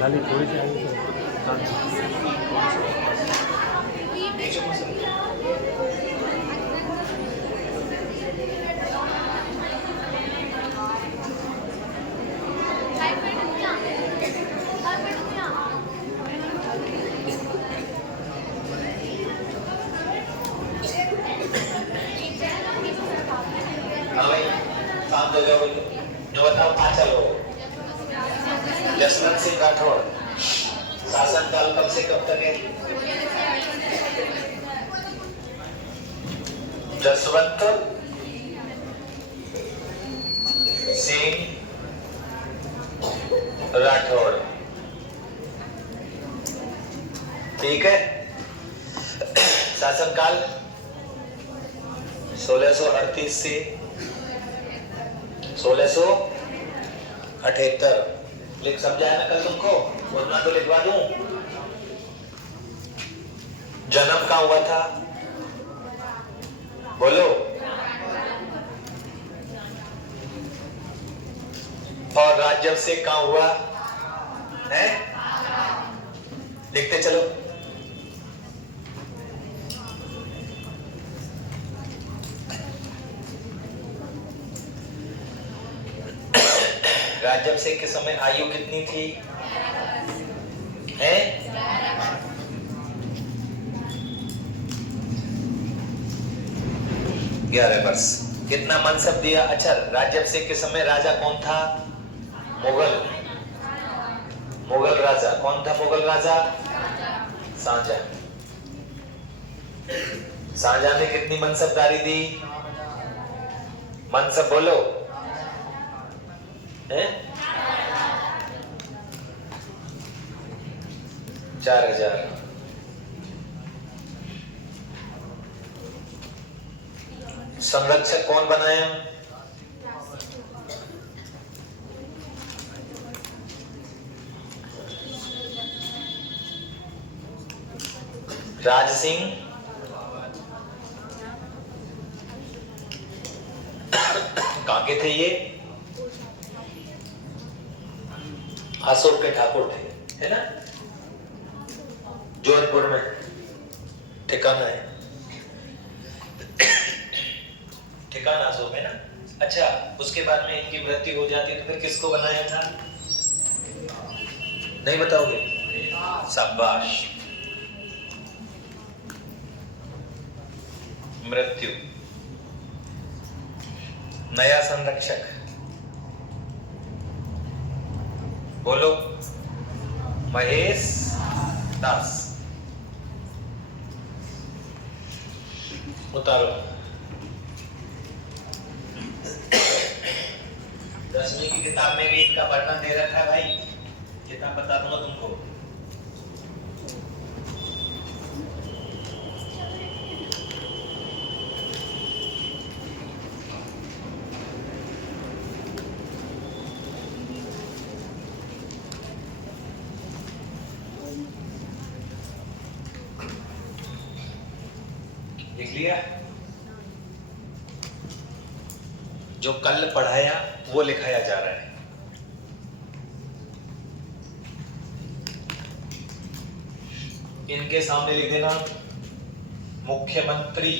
खाली थोड़ी सी आगे से शांत हो जाओ। जो बताओ पाचल हो। जसवंत सिंह राठौड़ शासनकाल कब से कब तक है? जसवंत सिंह राठौड़, ठीक है। शासनकाल 1638 से 1678। लिख समझाया मैं कल तुमको, उतना तो लिखवा दूं। जन्म कहाँ हुआ था बोलो? और राज्याभिषेक कहाँ हुआ है? लिखते चलो। राज्याभिषेक के समय आयु कितनी थी? है 11 वर्ष। कितना मनसब दिया? अच्छा, राज्याभिषेक के समय राजा कौन था? मुगल राजा। कौन था मुगल राजा? शाहजहां। शाहजहां ने कितनी मनसबदारी दी? मनसब बोलो है? 4000। संरक्षक कौन बनाया? राज सिंह कहाँ के थे ये? अशोक के ठाकुर थे, है ना? जौनपुर में ठिकाना है, ठिकाना अशोक है ना? अच्छा, उसके बाद में इनकी मृत्यु हो जाती है तो फिर किसको बनाया था? नहीं बताओगे? शाबाश। मृत्यु। नया संरक्षक बोलो? महेश दास। उतारो। 10वीं की किताब में भी इसका वर्णन दे रखा है भाई, किताब बता दूंगा तुमको। लिख लिया? जो कल पढ़ाया वो लिखाया जा रहा है। इनके सामने लिख देना मुख्यमंत्री,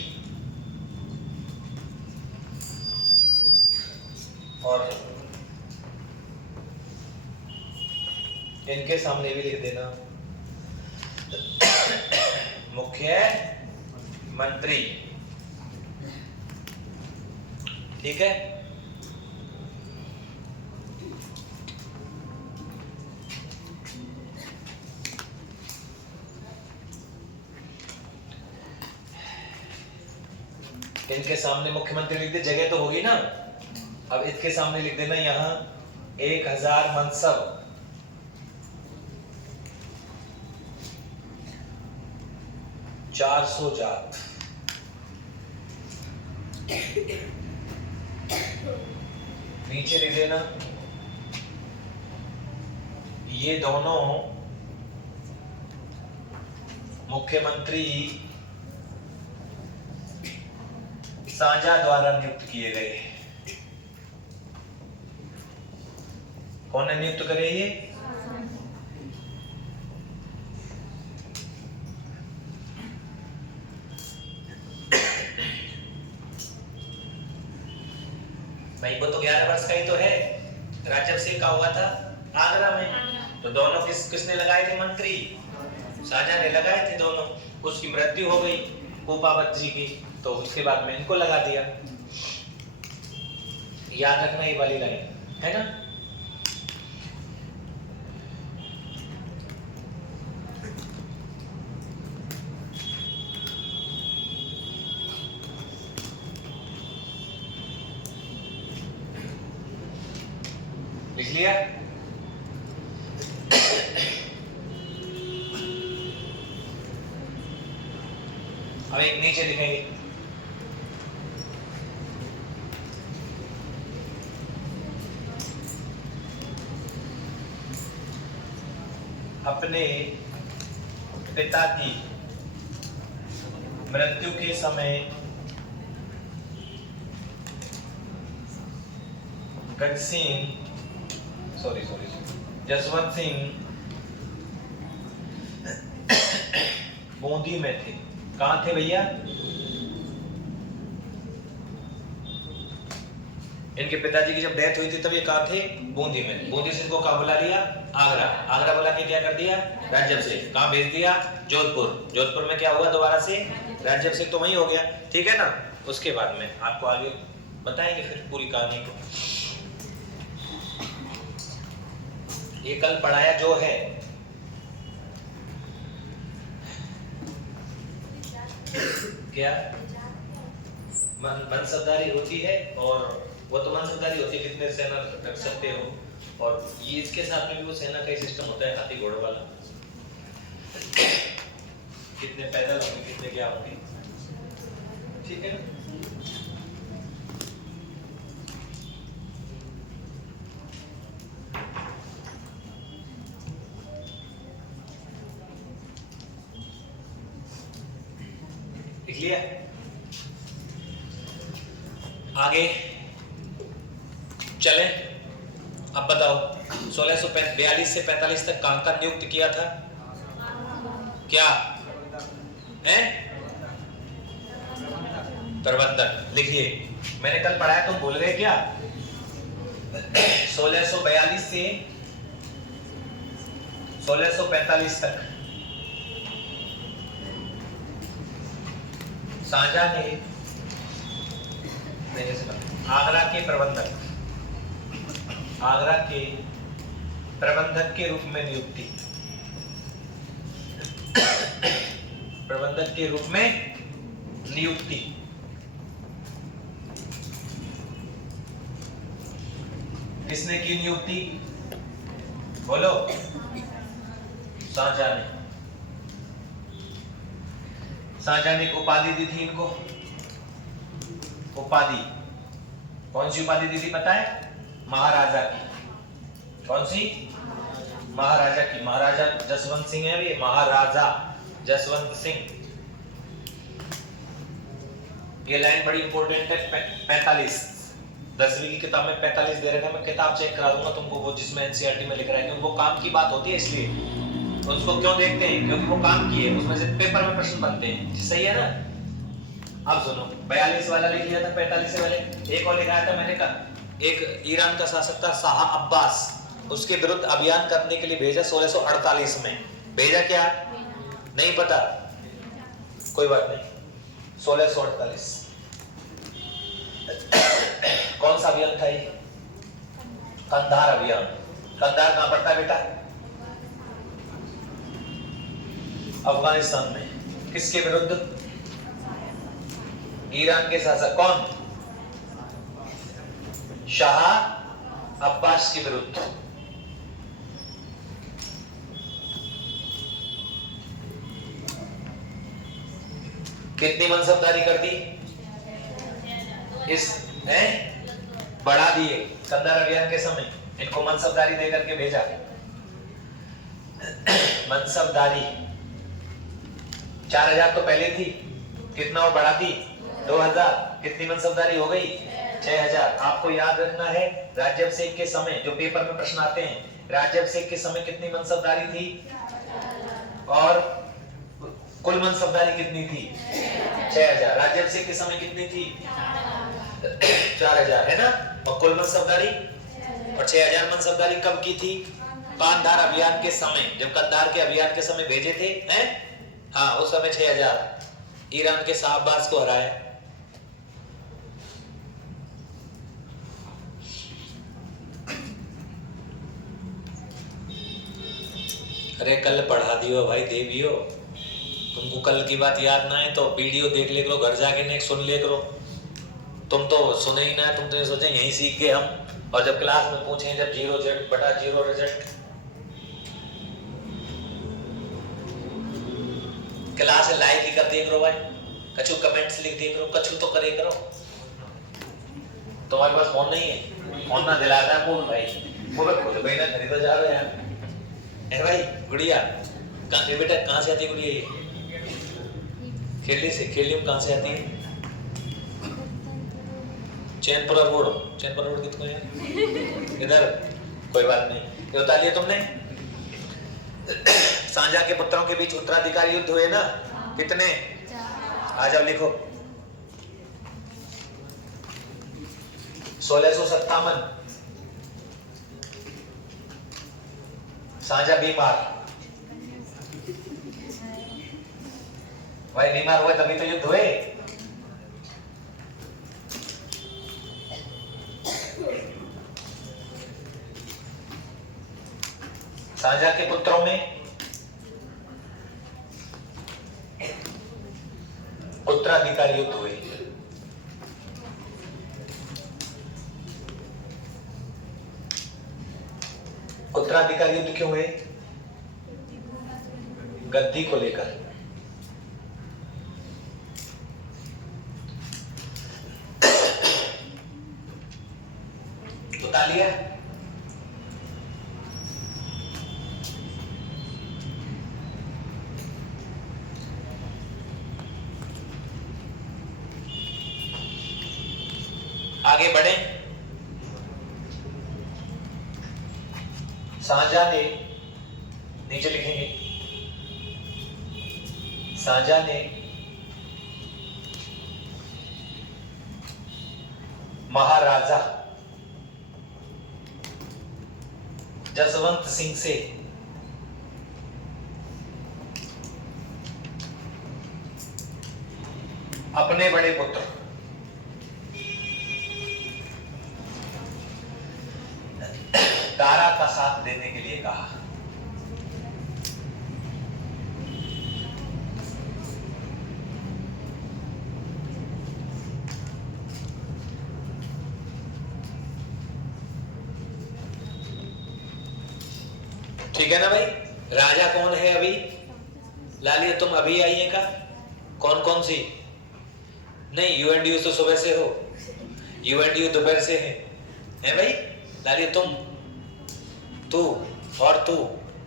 और इनके सामने भी लिख देना मुख्यमंत्री, ठीक है? इनके सामने मुख्यमंत्री लिख दे, जगह तो होगी ना। अब इसके सामने लिख देना यहां 1000 मनसब, 400 जात। नीचे लिख देना ये दोनों मुख्यमंत्री साझा द्वारा नियुक्त किए गए। कौन ने नियुक्त करे? ये भाई वो तो 11 वर्ष का ही तो है। राज्याभिषेक का हुआ था आगरा में, तो दोनों किसने लगाए थे मंत्री? शाहजहां ने लगाए थे दोनों। उसकी मृत्यु हो गई कोपावत जी की, तो उसके बाद में इनको लगा दिया। याद रखना ये वाली लाइन है ना। लिख लिया? अब एक नीचे लिखेंगे, अपने पिता की मृत्यु के समय जसवंत सिंह बूंदी में थे। कहां थे भैया? इनके पिताजी की जब डेथ हुई थी तब ये कहां थे? बूंदी में। बूंदी से इनको कहां बुला लिया? आगरा। आगरा बुला के क्या कर दिया? राज्याभिषेक। कहां भेज दिया? जोधपुर। जोधपुर में क्या हुआ दोबारा से? राज्याभिषेक तो वही हो गया, ठीक है ना। उसके बाद में आपको आगे बताएंगे फिर पूरी कहानी को। ये कल पढ़ाया जो है, क्या मनसबदारी होती है, और वो तो मनसबदारी होती है कितने सेना रख सकते हो, और ये इसके साथ में भी वो सेना का ही सिस्टम होता है, हाथी घोड़े वाला। कितने पैदल होंगे, कितने क्या होंगे, ठीक है ना। लिख लिया? आगे चले। अब बताओ 1642 से 45 तक कहां का नियुक्त किया था? क्या है? प्रबंधक। लिखिए, मैंने कल पढ़ाया, तुम भूल गए क्या? 1642 से 1645 तक शाहजहां ने आगरा के प्रबंधक के रूप में नियुक्ति, प्रबंधक के रूप में नियुक्ति किसने की नियुक्ति? बोलो। शाहजहां ने। शाहजहां ने एक उपाधि दी थी इनको। उपाधि कौन सी उपाधि दी थी पता है? महाराजा की। कौन सी? महाराजा की। महाराजा जसवंत सिंह है, ये महाराजा जसवंत सिंह। ये लाइन बड़ी इंपॉर्टेंट है। 45 10वीं की किताब में 45 दे रखा है। मैं किताब चेक करा दूंगा तुमको, वो जिसमें एनसीईआरटी में लिख रहा है, क्योंकि वो काम की बात होती है, इसलिए तो उसको क्यों देखते हैं? क्योंकि वो काम की है, उसमें से पेपर में प्रश्न बनते हैं। सही है ना। अब सुनो, 42 वाला लिख लिया था, 45 से पहले एक और लिखा था मैंने कहा, एक ईरान का शासक था शाह अब्बास, उसके विरुद्ध अभियान करने के लिए भेजा 1648 में। भेजा क्या? नहीं पता, कोई बात नहीं। 1648 कौन सा अभियान था ये? कंधार अभियान। कंधार कहां पड़ता है बेटा? अफगानिस्तान में। किसके विरुद्ध? ईरान के शासक कौन? शाह अब्बास के विरुद्ध। कितनी मनसबदारी कर दी? इस है बढ़ा दिए। कंधार अभियान के समय इनको मनसबदारी देकर के भेजा। मनसबदारी 4000 तो पहले थी, कितना और बढ़ा दी? 2000। कितनी मनसबदारी हो गई? 6000। आपको याद रखना है, राज्याभिषेक के समय जो पेपर में प्रश्न आते हैं, राज्याभिषेक के समय कितनी मनसबदारी थी और कुल मनसबदारी कितनी थी? 6000। राज्याभिषेक के समय कितनी थी? 4000 है ना। और कुल मनसबदारी और 6000 मनसबदारी कब की थी? कांधार अभियान के समय, जब कंधार के अभियान के समय भेजे थे हैं। हाँ, उस समय 6000 ईरान के शाहबाज को हराया। अरे कल पढ़ा दियो भाई देवियो, तुमको कल की बात याद ना है तो वीडियो देख ले करो, घर जाके नेक्स्ट सुन ले करो। तुम तो सुने ही ना, तुम तो सोचे यहीं सीख गए हम। और जब क्लास में पूछे जब 0z बटा 0 रिजल्ट, क्लास लाइक ही कर दिए करो भाई, कछु कमेंट्स लिख दिए करो, कछु तो करे करो। तुम्हारे पास फोन नहीं है, फोन ना दिलाता है कौन भाई? बोलो खुद भाई ना खरीदा जा रहे हैं। ए भाई गुड़िया कहाँ बेटा, कहाँ से आती है गुड़िया? ये खेलने से, खेलने में कहाँ से आती है? चैनपुरा रोड, चैनपुरा रोड कितना है इधर? कोई बात नहीं। ये बता लिया तुमने? सांझा के पुत्रों के बीच उत्तराधिकारी युद्ध हुए ना, कितने? आ जाओ लिखो। 1657। सांझा बीमार, भाई बीमार हुए तभी तो युद्ध हुए। सांझा के पुत्रों में उत्तराधिकारी युद्ध हुए। उत्तराधिकारी युद्ध क्यों हुए? गद्दी को लेकर। बता लिया। आगे बढ़े। सांझा ने, नीचे लिखेंगे, सांझा ने महाराजा जसवंत सिंह से अपने बड़े पुत्र दारा का साथ देने के लिए कहा। ठीक है ना भाई? राजा कौन है अभी? लालिया तुम अभी आई है का? कौन कौन सी? नहीं, यू एंड यू तो सुबह से हो, यू एंड यू दोपहर से है भाई? लालिया तुम, तू और तू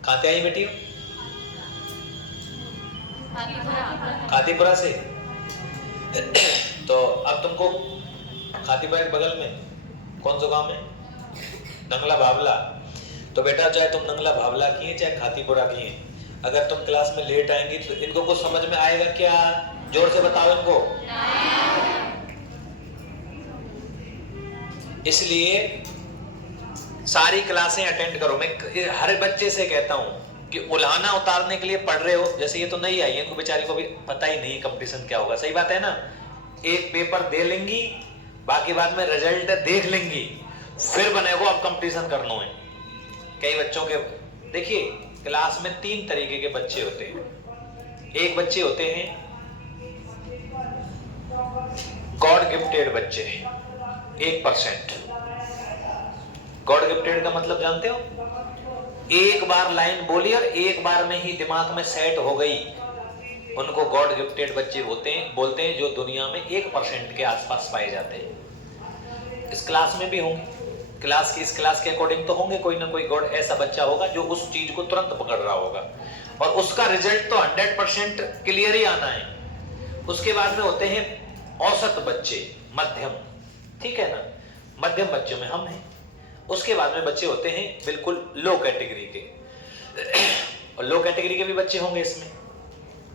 कहाँ से आई बेटी? खातीपुरा से। तो अब तुमको खातीपुरा के बगल में कौन सा गांव है? नंगला भावला। तो बेटा चाहे तुम नंगला भावला की है चाहे खातीपुरा की है, अगर तुम क्लास में लेट आएंगी तो इनको कुछ समझ में आएगा क्या? जोर से बताओ इनको। इसलिए सारी क्लासें अटेंड करो। मैं हर बच्चे से कहता हूं कि उलाहना उतारने के लिए पढ़ रहे हो, जैसे ये तो नहीं आई है, इनको बेचारी को भी पता ही नहीं कंपटीशन क्या होगा। सही बात है ना? एक पेपर दे लेंगी, बाकी बाद में रिजल्ट देख लेंगी, फिर बनेगा अब कंपटीशन करना है। कई बच्चों के देखिए क्लास में 3 तरीके के बच्चे होते हैं। एक बच्चे होते हैं गॉड गिफ्टेड बच्चे, 1%। गॉड गिफ्टेड का मतलब जानते हो? एक बार लाइन बोली और एक बार में ही दिमाग में सेट हो गई, उनको गॉड गिफ्टेड बच्चे बोलते हैं, जो दुनिया में 1% के आसपास पाए जाते हैं। इस क्लास में भी होंगे, इस क्लास के अकॉर्डिंग तो होंगे, कोई ना कोई गॉड ऐसा बच्चा होगा जो उस चीज को तुरंत पकड़ रहा होगा और उसका रिजल्ट तो 100% क्लियर ही आना है। उसके बाद में होते हैं औसत बच्चे, मध्यम, ठीक है ना? मध्यम बच्चों में हम हैं। उसके बाद में बच्चे होते हैं बिल्कुल लो कैटेगरी के, और लो कैटेगरी के भी बच्चे होंगे इसमें।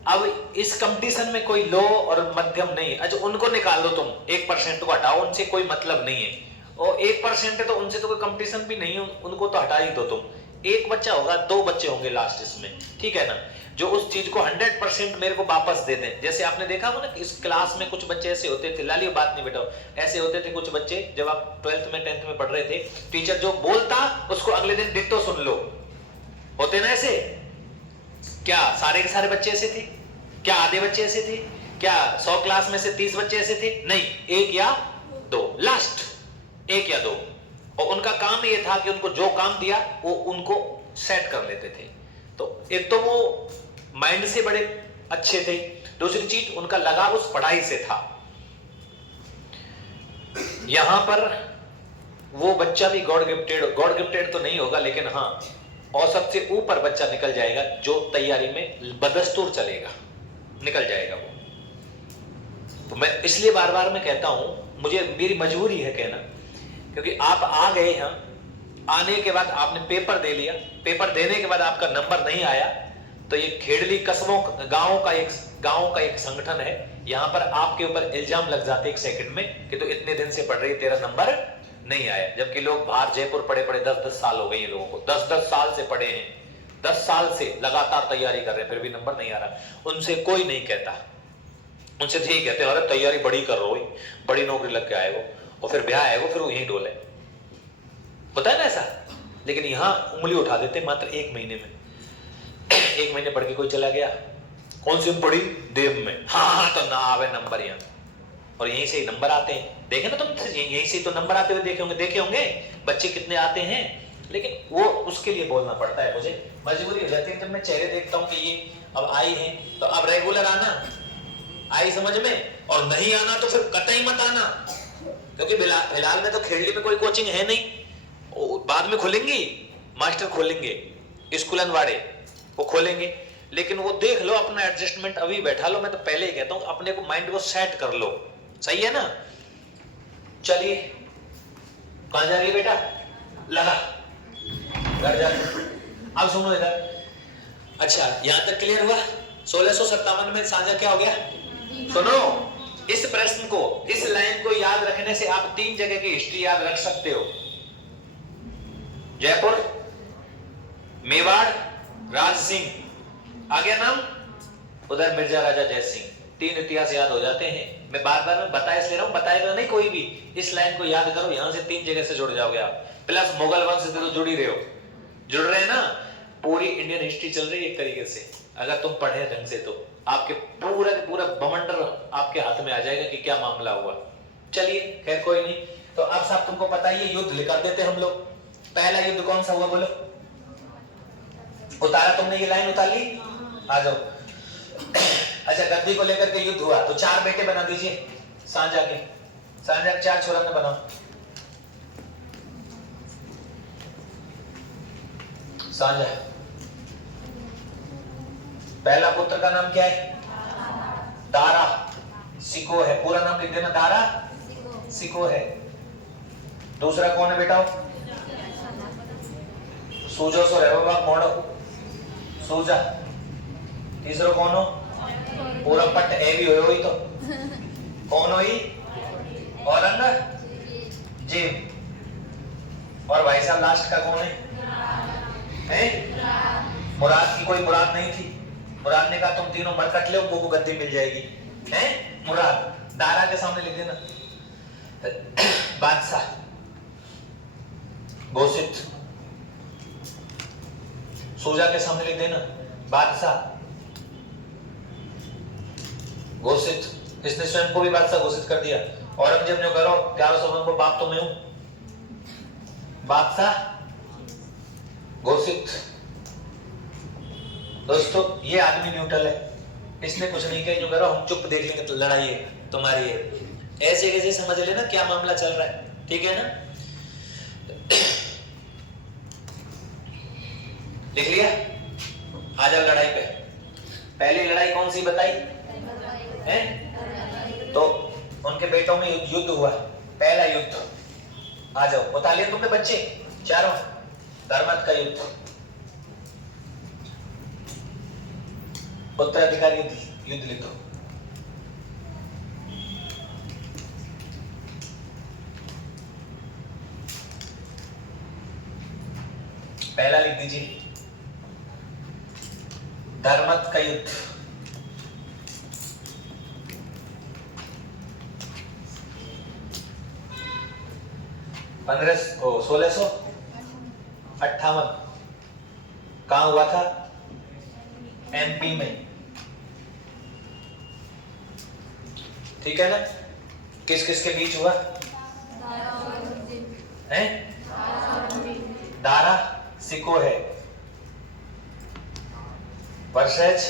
अब इस कंपटीशन में कोई लो और मध्यम नहीं है। अच्छा उनको निकाल दो तुम, 1% को हटाओ, उनसे कोई मतलब नहीं है। और 1% है तो उनसे तो कोई कंपटीशन भी नहीं है, उनको तो हटा ही दो तुम। एक बच्चा होगा, 2 बच्चे होंगे लास्ट इसमें, ठीक है ना, जो उस चीज को 100% मेरे को वापस दे दें। जैसे आपने देखा हो ना कि इस क्लास में कुछ बच्चे ऐसे होते थे, लालियो बात नहीं बेटा, ऐसे होते थे कुछ बच्चे, जब आप 12th में 10th में पढ़ रहे थे, टीचर जो बोलता उसको अगले दिन डिट्टो सुन लो, होते ना ऐसे। क्या सारे के सारे बच्चे ऐसे थे? क्या आधे बच्चे ऐसे थे? क्या 100 क्लास में से 30 बच्चे ऐसे थे? नहीं, 1 या 2, लास्ट 1 या 2। और उनका काम ये था कि उनको जो काम दिया वो उनको सेट कर लेते थे। तो एक तो वो माइंड से बड़े अच्छे थे, दूसरी चीज उनका लगाव उस पढ़ाई से था। यहां पर वो बच्चा भी गॉड गिफ्टेड तो नहीं होगा, लेकिन हाँ औसत से ऊपर बच्चा निकल जाएगा जो तैयारी में बदस्तूर चलेगा, निकल जाएगा वो। तो मैं इसलिए बार बार मैं कहता हूं, मुझे मेरी मजबूरी है कहना, क्योंकि आप आ गए हैं, आने के बाद आपने पेपर दे लिया, पेपर देने के बाद आपका नंबर नहीं आया, तो ये खेड़ली कस्बों गांव का एक संगठन है, यहां पर आपके ऊपर इल्जाम लग जाते 1 सेकंड में कि तो इतने दिन से पढ़ रही, तेरा नंबर नहीं आया। जबकि लोग बाहर जयपुर पढ़े 10-10 साल हो गए ये लोगों को, 10-10 साल से पढ़े हैं, 10 साल से लगातार तैयारी कर रहे हैं, फिर भी नंबर नहीं आ रहा। उनसे कोई नहीं कहता, उनसे यही कहते हैं अरे तैयारी बड़ी कर रहे हो, बड़ी नौकरी लग के आए हो, और फिर ब्याह आएगा, फिर वो यहीं डोले, होता है ना ऐसा। लेकिन यहां उंगली उठा देते मात्र 1 महीने में। 1 महीने पढ़ के कोई चला गया, कौन सी पढ़ी? देव में, हाँ तो ना आवे नंबर यहाँ, और यहीं से ही नंबर आते हैं। देखे ना तुम, यहीं से तो नंबर आते हुए देखे होंगे बच्चे कितने आते हैं। लेकिन वो उसके लिए बोलना पड़ता है, मुझे मजबूरी हो जाती है। जब मैं चेहरे देखता हूँ कि ये अब आई है, तो अब रेगुलर आना, आई समझ में, और नहीं आना तो फिर कतई मत आना, क्योंकि फिलहाल में तो खेड़ली में कोई कोचिंग है नहीं, बाद में खुलेंगी, मास्टर खोलेंगे, स्कूलनवाड़े वो खोलेंगे। लेकिन वो देख लो अपना एडजस्टमेंट, अभी बैठा लो। मैं तो पहले ही कहता हूँ अपने को माइंड को सेट कर लो, सही है ना। चलिए, कहां जा रही है बेटा? लगा घर जा। अब सुनो इधर, अच्छा यहां तक क्लियर हुआ? 1657 में साझा क्या हो गया? सुनो, इस प्रश्न को, इस लाइन को याद रखने से आप 3 जगह की हिस्ट्री याद रख सकते हो। जयपुर, मेवाड़, राज सिंह, आ गया नाम, उधर मिर्जा राजा जय सिंह। 3 इतिहास याद हो जाते हैं। मैं बार बार में बता इसलिए रहा हूं, बताएगा नहीं कोई भी, इस लाइन को याद करो, यहां से 3 जगह से जुड़ जाओगे आप। प्लस मुगल वंश से तो जुड़ ही रहे हो, जुड़ रहे हैं ना। पूरी इंडियन हिस्ट्री चल रही है एक तरीके से, अगर तुम पढ़े ढंग से, तो आपके पूरा बमंडल आपके हाथ में आ जाएगा कि क्या मामला हुआ। चलिए खैर कोई नहीं। तो अब साहब तुमको पता ही है, युद्ध लिखा देते हम लोग। पहला युद्ध कौन सा हुआ बोलो? उतारा तुमने, ये लाइन उतार ली, आ जाओ। अच्छा, गद्दी को लेकर के युद्ध हुआ, तो 4 बेटे बना दीजिए सांझा के, सांझा 4 छोरा में बनाओ। सांझा, पहला पुत्र का नाम क्या है? दारा सिको है, पूरा नाम लिख देना, दारा सिको है। दूसरा कौन है बेटा? सूजो सो रहे बाबा मोड़ो, सूजा। तीसरा कौन हो? पूरा पट ए भी हुई तो कौन हुई? औरंगजेब। और भाई साहब लास्ट का कौन है? मुराद की कोई मुराद नहीं थी, मुराद ने कहा तुम तीनों मर कट लो, वो गद्दी मिल जाएगी, हैं? मुराद दारा के सामने लिख देना। बादशाह, घोषित, सूजा के सामने लिख देना बादशाह, घोषित। इसने स्वयं को भी बादशाह घोषित कर दिया। औरंगजेब ने करो 1152 को बाप तो मैं हूं, बादशाह घोषित। दोस्तों ये आदमी न्यूट्रल है, इसने कुछ नहीं कहा, जो करो हम चुप देख लेंगे, तो लड़ाई है तुम्हारी है, ऐसे कैसे समझ लेना क्या मामला चल रहा है, ठीक है ना। लिख लिया? आ जाओ लड़ाई पे। पहली लड़ाई कौन सी बताई है? तो उनके बेटों में युद्ध हुआ, पहला युद्ध। आ जाओ, बता लिया तुमने बच्चे चारों? धर्मत का युद्ध। उत्तराधिकारी युद्ध लिख दो। पहला लिख दीजिए धर्मत का युद्ध। 1658 कहां हुआ था? एमपी में, ठीक है ना? किस किस के बीच हुआ है? दारा सिको है वर्सेस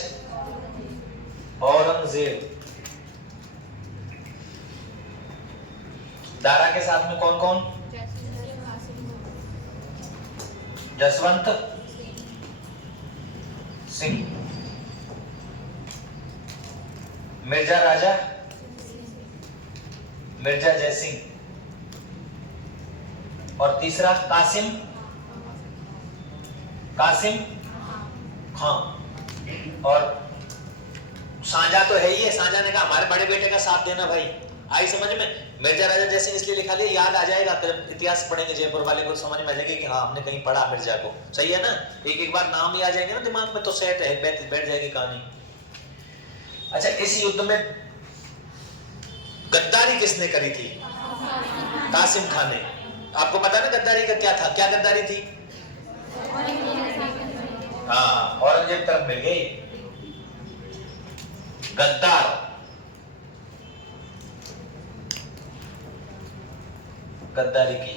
औरंगजेब। दारा के साथ में कौन कौन? जसवंत सिंह, मिर्जा राजा मिर्जा जयसिंह, और तीसरा कासिम खान। और साझा तो है ही है, साझा ने कहा हमारे बड़े बेटे का साथ देना भाई। आई समझ में? मिर्जा राजा जयसिंह इसलिए लिखा लिया, याद आ जाएगा, इतिहास पढ़ेंगे जयपुर वाले को समझ में आ जाएगी कि हाँ हमने कहीं पढ़ा मिर्जा को। सही है ना? एक एक बार नाम ही आ जाएंगे ना दिमाग में तो सेट है, बैठ जाएगी कहानी। अच्छा, इस युद्ध में गद्दारी किसने करी थी? कासिम खान ने। आपको पता ना गद्दारी का क्या था? क्या गद्दारी थी? हाँ, औरंगजेब तरफ मिल गई। गद्दार गद्दारी की,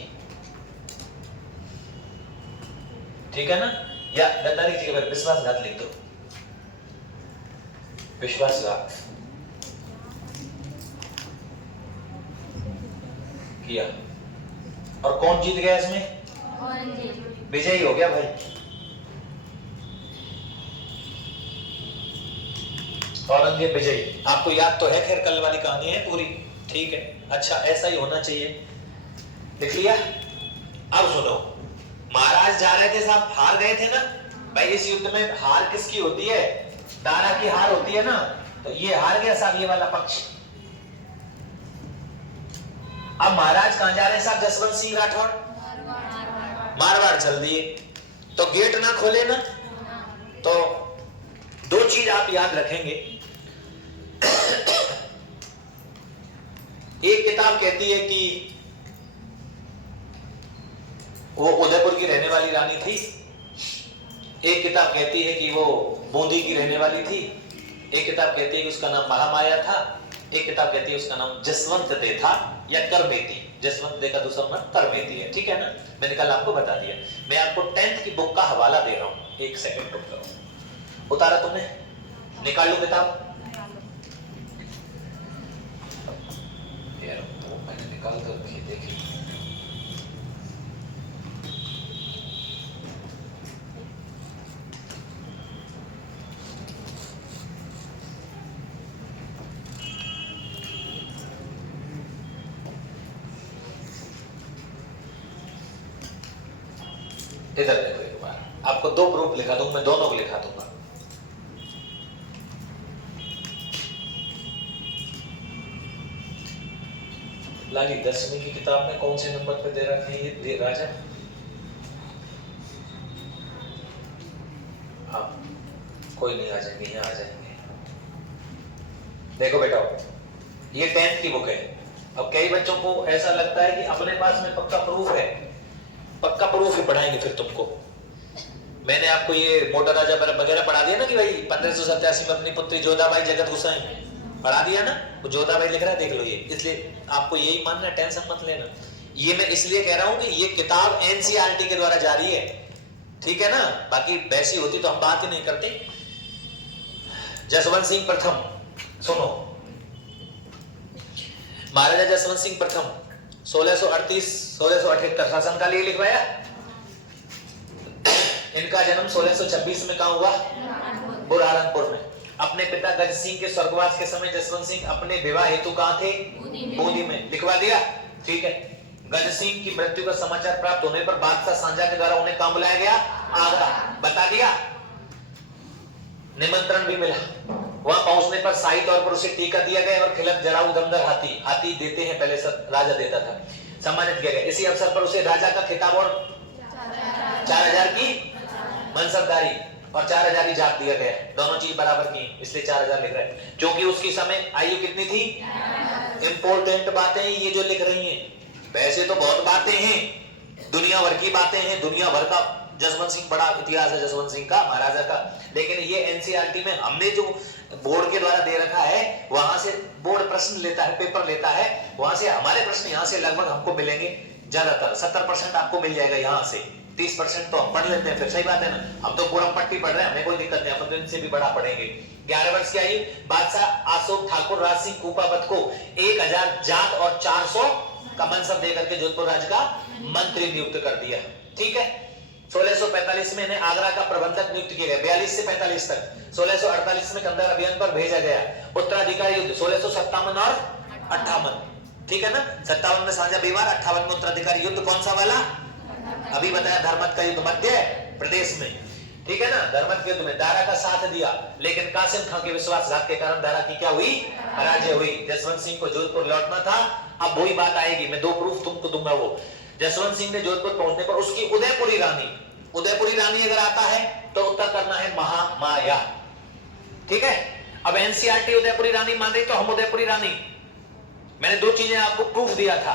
ठीक है ना? या गद्दारी की जगह विश्वासघात लिख दो। विश्वासघात किया। और कौन जीत गया इसमें? विजयी हो गया भाई। औरंगजेब विजयी। आपको याद तो है, खैर कल वाली कहानी है पूरी, ठीक है? अच्छा, ऐसा ही होना चाहिए। लिख लिया? अब सुनो, महाराज जा रहे थे साहब, हार गए थे ना भाई। इस युद्ध में हार किसकी होती है? दारा की हार होती है ना। तो ये हार गया साहब, ये वाला पक्ष। अब महाराज कहां जा रहे हैं साहब? जसवंत सिंह राठौड़ मारवाड़ चल दिए। तो गेट ना खोले ना, तो दो चीज आप याद रखेंगे। एक किताब कहती है कि वो उदयपुर की रहने वाली रानी थी, एक किताब कहती है कि वो बूंदी की रहने वाली थी, एक किताब कहती है कि उसका नाम महामाया था, एक किताब कहती है उसका नाम जसवंत दे था या करमेती। जसवंत दे का दूसरा नाम करमेती है, ठीक है ना? मैंने कल आपको बता दिया। मैं आपको 10th की बुक का हवाला दे रहा हूं, एक सेकंड रुक जाओ। उतारा तुमने? निकाल लो किताब। यार वो मैंने निकाल कर रखी, देखी। इधर देखो एक बार, आपको दो प्रूफ लिखा दूंगा, मैं दोनों को लिखा दूंगा। लाली 10वीं की किताब में कौन से नंबर पे दे रखा है ये राजा? हाँ, कोई नहीं, आ जाएंगे, यहाँ आ जाएंगे। देखो बेटा, ये 10th की बुक है। अब कई बच्चों को ऐसा लगता है कि अपने पास में पक्का प्रूफ है, पक्का प्रूफ ही पढ़ाएंगे फिर तुमको। मैंने आपको ये मोटा राजा वगैरह पढ़ा दिया ना कि भाई 1587 में अपनी पुत्री जोधाबाई जगत गोसाई पढ़ा दिया ना। वो जोधाबाई लिख रहा है, देख लो ये। इसलिए आपको यही मानना, टेंशन मत लेना। ये मैं इसलिए कह रहा हूं कि ये किताब एनसीईआरटी के द्वारा जारी है, ठीक है ना? बाकी वैसी होती तो हम बात ही नहीं करते। जसवंत सिंह प्रथम, सुनो, महाराजा जसवंत सिंह प्रथम 1638-1678 शासनकाल ये लिखवाया। इनका जन्म 1626 में कहां हुआ? बुरहानपुर में। अपने पिता गज सिंह के स्वर्गवास के समय जसवंत सिंह अपने विवाह हेतु कहां थे? बूंदी में। लिखवा दिया, ठीक है। गज सिंह की मृत्यु का समाचार प्राप्त होने पर बादशाह सांझा के द्वारा उन्हें कहां बुलाया गया? आगरा। बता दिया। निमंत्रण भी मिला। वहां पहुंचने पर शाही तौर पर उसे टीका दिया गया और खिलत जड़ाऊ दमदर हाथी देते हैं, पहले राजा देता था, सम्मानित किया गया। इसी अवसर पर उसे राजा का खिताब और 4000 की मनसबदारी और 4000 की जात दिया गया। दोनों चीज बराबर की, इसलिए 4000 लिख रहे हैं, क्योंकि उसकी समय आयु कितनी थी। इंपॉर्टेंट बातें ये जो लिख रही हैं, वैसे तो बहुत बातें हैं, दुनिया भर की बातें हैं, दुनिया भर का जसवंत सिंह बड़ा इतिहास है जसवंत सिंह का, महाराजा का, लेकिन ये एनसीईआरटी में हमने जो बोर्ड के द्वारा दे रखा है, वहां से बोर्ड प्रश्न लेता है, पेपर लेता है, वहां से हमारे प्रश्न यहाँ से लगभग हमको मिलेंगे, ज्यादातर 70% आपको मिल जाएगा यहाँ से, 30% तो हम पढ़ लेते हैं, फिर सही बात है ना, हम तो पूरा पट्टी पढ़ रहे हैं, हमें कोई दिक्कत नहीं, अपन इनसे भी बड़ा पढ़ेंगे। 11 वर्ष की आयु, बादशाह अशोक ठाकुर राज सिंह कुपावत को 1000 जात और 400 का मनसब देकर के जोधपुर राज्य का मंत्री नियुक्त कर दिया। ठीक है, 1645 में इन्हें आगरा का प्रबंधक नियुक्त किया गया, 42 से 45 तक। 1648 में कंधार अभियान पर भेजा गया। उत्तराधिकारी युद्ध 1657 और 58, ठीक है ना, 57 में साझा विवाद, 58 में उत्तराधिकारी युद्ध, कौन सा वाला अभी बताया, धर्मत का युद्ध मध्य प्रदेश में, ठीक है ना, धर्मत के युद्ध में दारा का साथ दिया, लेकिन कासिम खां के विश्वासघात के कारण दारा की क्या हुई, पराजय हुई। जसवंत सिंह को जोधपुर लौटना था। अब वही बात आएगी, मैं 2 प्रूफ तुमको दूंगा। वो जसवंत सिंह ने जोधपुर पहुंचने पर उसकी उदयपुरी रानी अगर आता है तो उत्तर करना है महामाया, ठीक है। अब एनसीईआरटी उदयपुरी रानी मान रही, तो हम उदयपुरी रानी, मैंने 2 चीजें आपको प्रूफ दिया था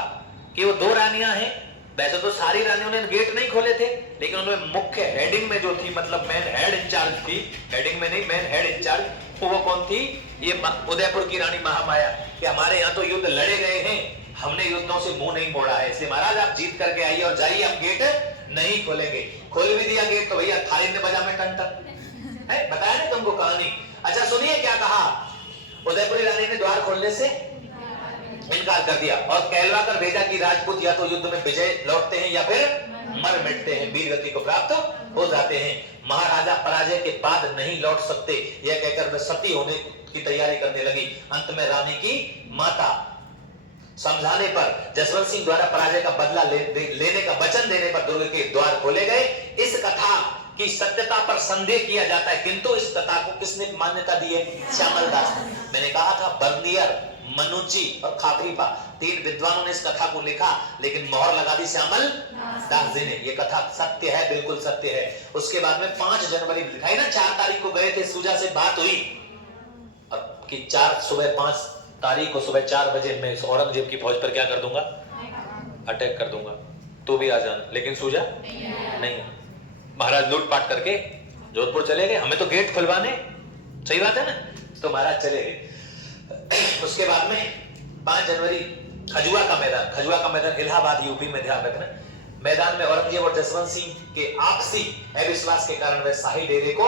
कि वो 2 रानियां हैं। वैसे तो सारी रानियों ने गेट नहीं खोले थे, लेकिन उनमें मुख्य हेडिंग में जो थी, मतलब मेन हेड इंचार्ज थी, हेडिंग में नहीं, मेन हेड इंचार्ज, तो वो कौन थी, ये उदयपुर की रानी महामाया, कि हमारे यहाँ तो युद्ध लड़े गए हैं, हमने युद्धों से मुंह नहीं मोड़ा है, इसलिए महाराज आप जीत करके आइए और जाइए, हम गेट नहीं खोलेंगे। खोल भी दिया गेट तो भैया थाली ने बजा में टन टन है, बताया ना तुमको कहानी। अच्छा सुनिए क्या कहा, उदयपुरी रानी ने द्वार खोलने से इनकार कर दिया और कहलवा कर भेजा कि राजपूत या तो युद्ध में विजय लौटते हैं या फिर मर मिटते हैं, वीर गति को प्राप्त हो जाते हैं, महाराजा पराजय के बाद नहीं लौट सकते, यह कहकर वे सती होने की तैयारी करने लगी। अंत में रानी की माता समझाने पर जसवंत सिंह द्वारा पराजय का बदला लेने का वचन देने पर दुर्ग के द्वार खोले गए। इस कथा की सत्यता पर संदेह किया जाता है, किंतु इस कथा को किसने मान्यता दी है, श्यामल दास ने। मैंने कहा था बर्नियर, मनुची और खापरीपा 3 विद्वानों ने इस कथा को लिखा, लेकिन मोहर लगा दी श्यामल दास जी ने। ये कथा सत्य है, बिल्कुल सत्य है। उसके बाद में 5 जनवरी लिखाई ना, 4 तारीख को गए थे, सुजा से बात हुई और कि 5 तारीख को सुबह 4 बजे मैं इस औरंगजेब की फौज पर क्या कर दूंगा, अटैक कर दूंगा, तो भी आ जाना, लेकिन सूझा नहीं। महाराज लूटपाट करके जोधपुर चले गए, हमें तो गेट खुलवाने, सही बात है ना, तो महाराज चले गए। उसके बाद में 5 जनवरी खजुआ का मैदान इलाहाबाद यूपी में, ध्यान रखना, मैदान में औरंगजेब और जसवंत सिंह के आपसी अविश्वास के कारण वह शाही डेरे को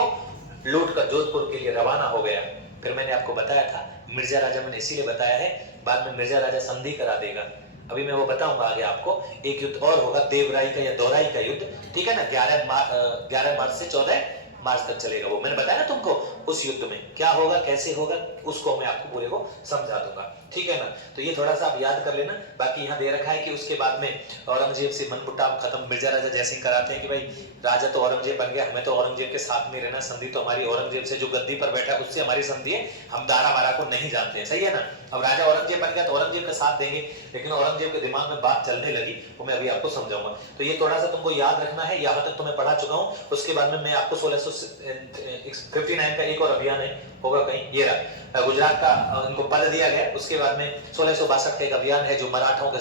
लूट कर जोधपुर के लिए रवाना हो गया। फिर मैंने आपको बताया था, मिर्जा राजा मैंने इसीलिए बताया है, बाद में मिर्जा राजा संधि करा देगा, अभी मैं वो बताऊंगा आगे आपको। एक युद्ध और होगा, देवराई का या दोराई का युद्ध, ठीक है ना, 11 मार्च से 14 मार्च तक चलेगा, वो मैंने बताया ना तुमको। उस युद्ध में क्या होगा, कैसे होगा, उसको मैं आपको पूरे को समझा दूंगा, ठीक है ना। तो ये थोड़ा सा आप याद कर लेना। बाकी यहाँ दे रखा है कि उसके बाद में औरंगजेब से मनमुटाव खत्म, मिर्जा राजा जयसिंह कराते हैं कि भाई राजा तो औरंगजेब बन गया, हमें तो औरंगजेब के साथ में रहना, संधि तो हमारी औरंगजेब से जो गद्दी पर बैठा है उससे हमारी संधि है, हम दारा वारा को नहीं जानते हैं, सही है ना। अब राजा औरंगजेब बन गया तो औरंगजेब का साथ देंगे, लेकिन औरंगजेब के दिमाग में बात चलने लगी, वो मैं अभी आपको समझाऊंगा। तो ये थोड़ा सा तुमको याद रखना है, यहाँ तक तो मैं पढ़ा चुका हूँ। उसके बाद में मैं आपको 1659 का एक और अभियान है, होगा कहीं, ये रहा, गुजरात का उनको पद दिया गया। उसके बाद में 1662 का एक अभियान है जो मराठों के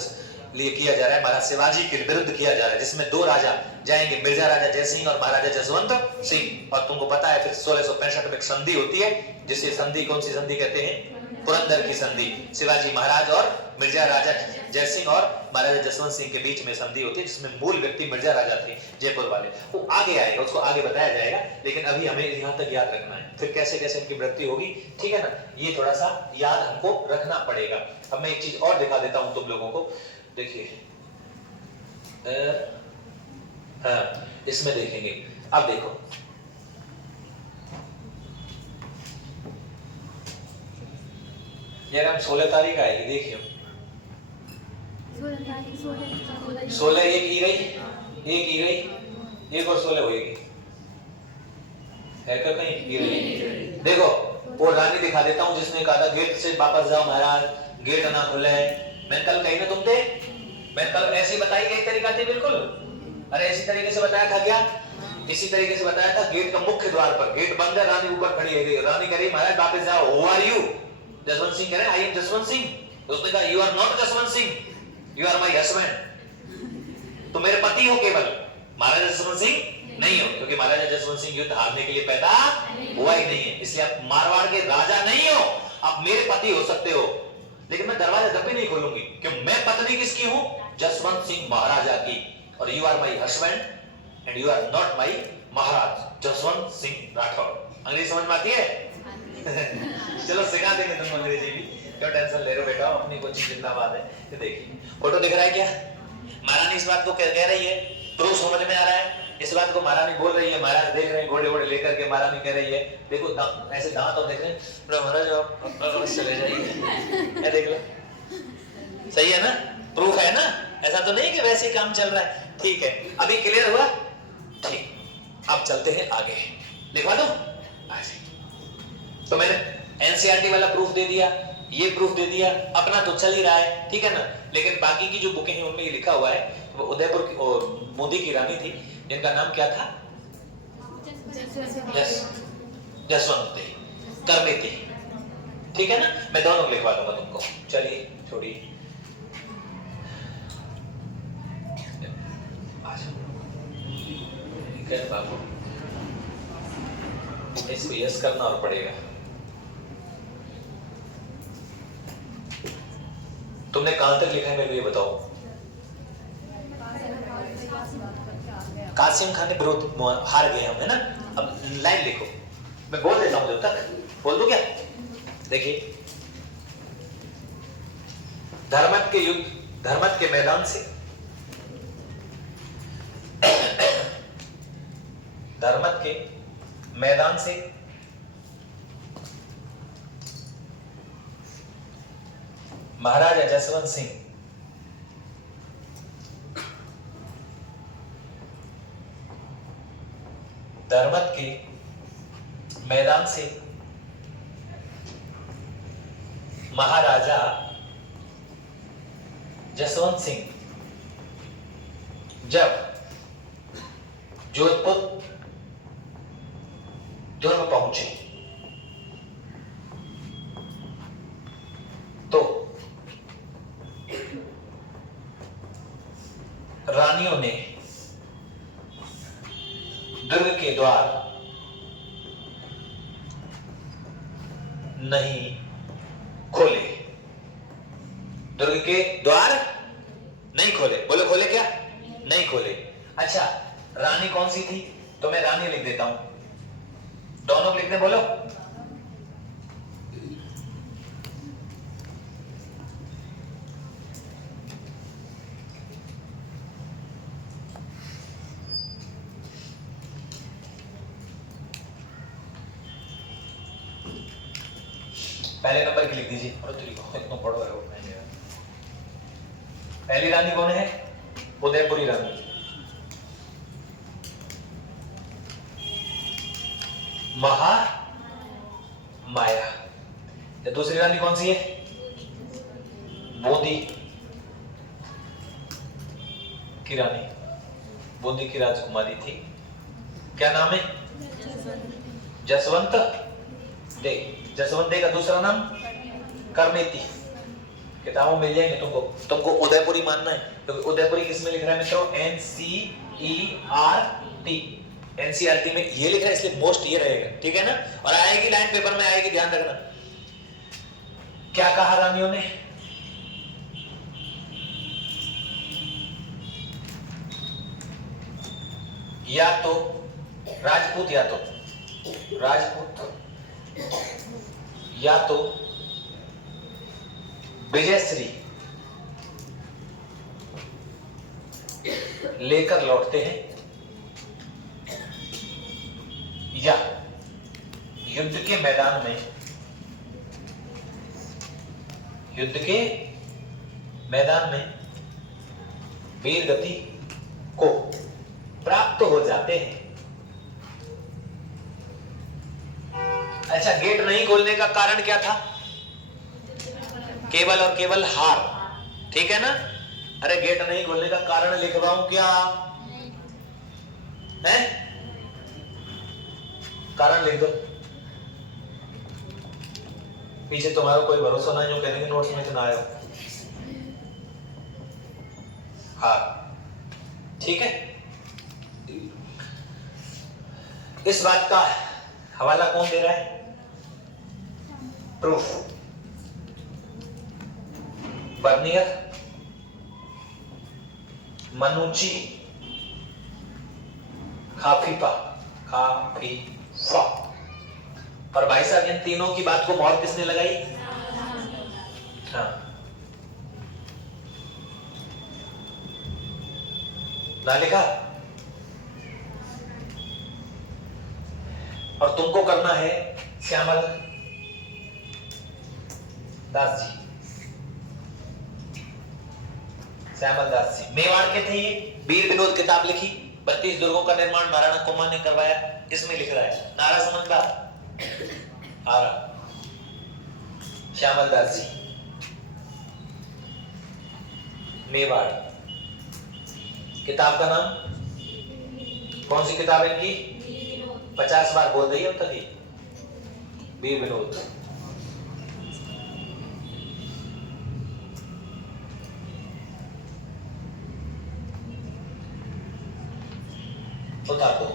लिए किया जा रहा है, महाराज शिवाजी के विरुद्ध किया जा रहा है, जिसमें 2 राजा जाएंगे, मिर्जा राजा जयसिंह और महाराजा जसवंत सिंह। और तुमको पता है फिर 1665 में एक संधि होती है, जिसे संधि कौन सी संधि कहते हैं, पुरंदर की संधि। शिवाजी महाराज और मिर्जा राजा जयसिंह और महाराजा जसवंत सिंह के बीच में संधि होती है, जिसमें मूल व्यक्ति मिर्जा राजा थे जयपुर वाले। वो आगे आएगा, उसको आगे बताया जाएगा, लेकिन अभी हमें यहाँ तक याद रखना है, फिर कैसे कैसे इनकी मृत्यु होगी, ठीक है ना, ये थोड़ा सा याद हमको रखना पड़ेगा। अब मैं एक चीज और दिखा देता हूँ तुम लोगों को, देखिए, हाँ इसमें देखेंगे। अब देखो, यार हम 16 तारीख आएगी, देखियो 16 एक ही गई, एक और 16 होगी, है क्या कहीं? ये नहीं। देखो वो रानी दिखा देता हूँ जिसने कहा था गेट से वापस जाओ महाराज, गेट ना खुले। मैं कल कही ना तुम थे, मैं कल ऐसी बताई गई तरीका थी बिल्कुल। अरे इसी तरीके से बताया था क्या? इसी तरीके से बताया था। गेट का मुख्य द्वार पर गेट बंद है, रानी ऊपर खड़ी है। रानी कह रही महाराज वापस जाओ। Who are you? Jaswant Singh कह रहे आई एम जसवंत सिंह। उसने कहा you are not Jaswant Singh, you are my husband. तो मेरे पति हो केवल, महाराजा जसवंत सिंह नहीं हो, क्योंकि महाराजा जसवंत सिंह युद्ध हारने के लिए पैदा हुआ ही नहीं है। इसलिए आप मारवाड़ के राजा नहीं हो, आप मेरे पति हो सकते हो, लेकिन मैं दरवाजा जब भी नहीं खोलूंगी, क्योंकि मैं पत्नी किसकी हूं? जसवंत सिंह महाराजा की। और you are my husband and you are not my Maharaj Jaswant Singh Rathore. Angrezi समझ में आती है? चलो सिखा देंगे तुम अंग्रेजी भी, क्यों टेंशन ले रहे हो बेटा, अपनी कोचिंग जिंदाबाद है। ये देखिए फोटो दिख रहा है क्या? महारानी इस बात को कह रही है, प्रूफ समझ में आ रहा है? इस बात को महारानी बोल रही है, महाराज देख रहे हैं घोड़े घोड़े लेकर के। महारानी कह रही है देखो ऐसे दांत तो देख रहे हैं महाराज, आप चले जाइए, देख लो सही है ना, प्रूफ है ना, ऐसा तो नहीं कि वैसे ही काम चल रहा है। ठीक है अभी क्लियर हुआ? ठीक, अब चलते हैं आगे, लिखवा दो। तो मैंने एनसीईआरटी वाला प्रूफ दे दिया, ये प्रूफ दे दिया, अपना तो चल ही रहा है, ठीक है ना। लेकिन बाकी की जो बुकें हैं उनमें ये लिखा हुआ है, वो उदयपुर की और मोदी की रानी थी जिनका नाम क्या था? जसवंत करमेती, ठीक है ना। मैं दोनों लिखवा दूंगा तुमको, चलिए छोड़िए। बाबू इसको यस करना और पड़ेगा। तुमने कहां तक लिखा है मेरे को ये बताओ। कासिम खान ने विरोध हार गए हम, है ना। अब लाइन लिखो, मैं बोल देता हूं, जब तक बोल दो क्या। देखिए धर्मत के युद्ध, धर्मत के मैदान से, धर्मत के मैदान से महाराजा जसवंत सिंह धर्मत के मैदान से महाराजा जसवंत सिंह जब जोधपुर दुर्ग पहुंचे तो रानियों ने दुर्ग के द्वार नहीं खोले। दुर्ग के द्वार नहीं खोले, बोले खोले क्या? नहीं खोले। अच्छा रानी कौन सी थी? तो मैं रानी लिख देता हूं, दोनों लिखने बोलो। पहले नंबर की लिख दीजिए। इतना पढ़ो है वो। पहली रानी कौन है? उदयपुरी रानी। माया। दूसरी रानी कौन सी है? बूंदी की रानी, बूंदी की राजकुमारी थी। क्या नाम है? जसवंत दे। जसवंत दे का दूसरा नाम करमेती। किताबों मिल जाएंगे तुमको, तुमको उदयपुरी मानना है, क्योंकि तो उदयपुरी किसमें लिख रहा है मित्रों? NCERT, एनसीईआरटी में ये लिखा है, इसलिए मोस्ट ये रहेगा, ठीक है ना। और आएगी लाइन पेपर में आएगी, ध्यान रखना। क्या कहा रानियों ने? या तो राजपूत, या तो राजपूत, या तो विजयश्री लेकर लौटते हैं, या युद्ध के मैदान में, युद्ध के मैदान में वीर गति को प्राप्त हो जाते हैं। अच्छा, गेट नहीं खोलने का कारण क्या था? केवल और केवल हार, ठीक है ना? अरे गेट नहीं खोलने का कारण लिख रहा हूं क्या है? कारण लिख दो। पीछे तुम्हारा कोई भरोसा नहीं हो, कहेंगे नोट्स में तो आयो। हाँ ठीक है। इस बात का हवाला कौन दे रहा है? Proof Bernier, मनुची, खाफीफा, खाफीफा। और भाई साहब इन तीनों की बात को मोहर किसने लगाई? हाँ, ना लिखा। और तुमको करना है श्यामल दास जी, श्यामल दास जी मेवाड़ के थे ये। वीर विनोद किताब लिखी, 32 दुर्गों का निर्माण महाराणा कुंभा ने करवाया। इसमें लिख रहा है नारा समझदा आ रहा श्यामल दास जी मेवाड़। किताब का नाम कौन सी किताब है इनकी? 50 बार बोल रही है अब तक ही, वीर विनोद। उतार दो।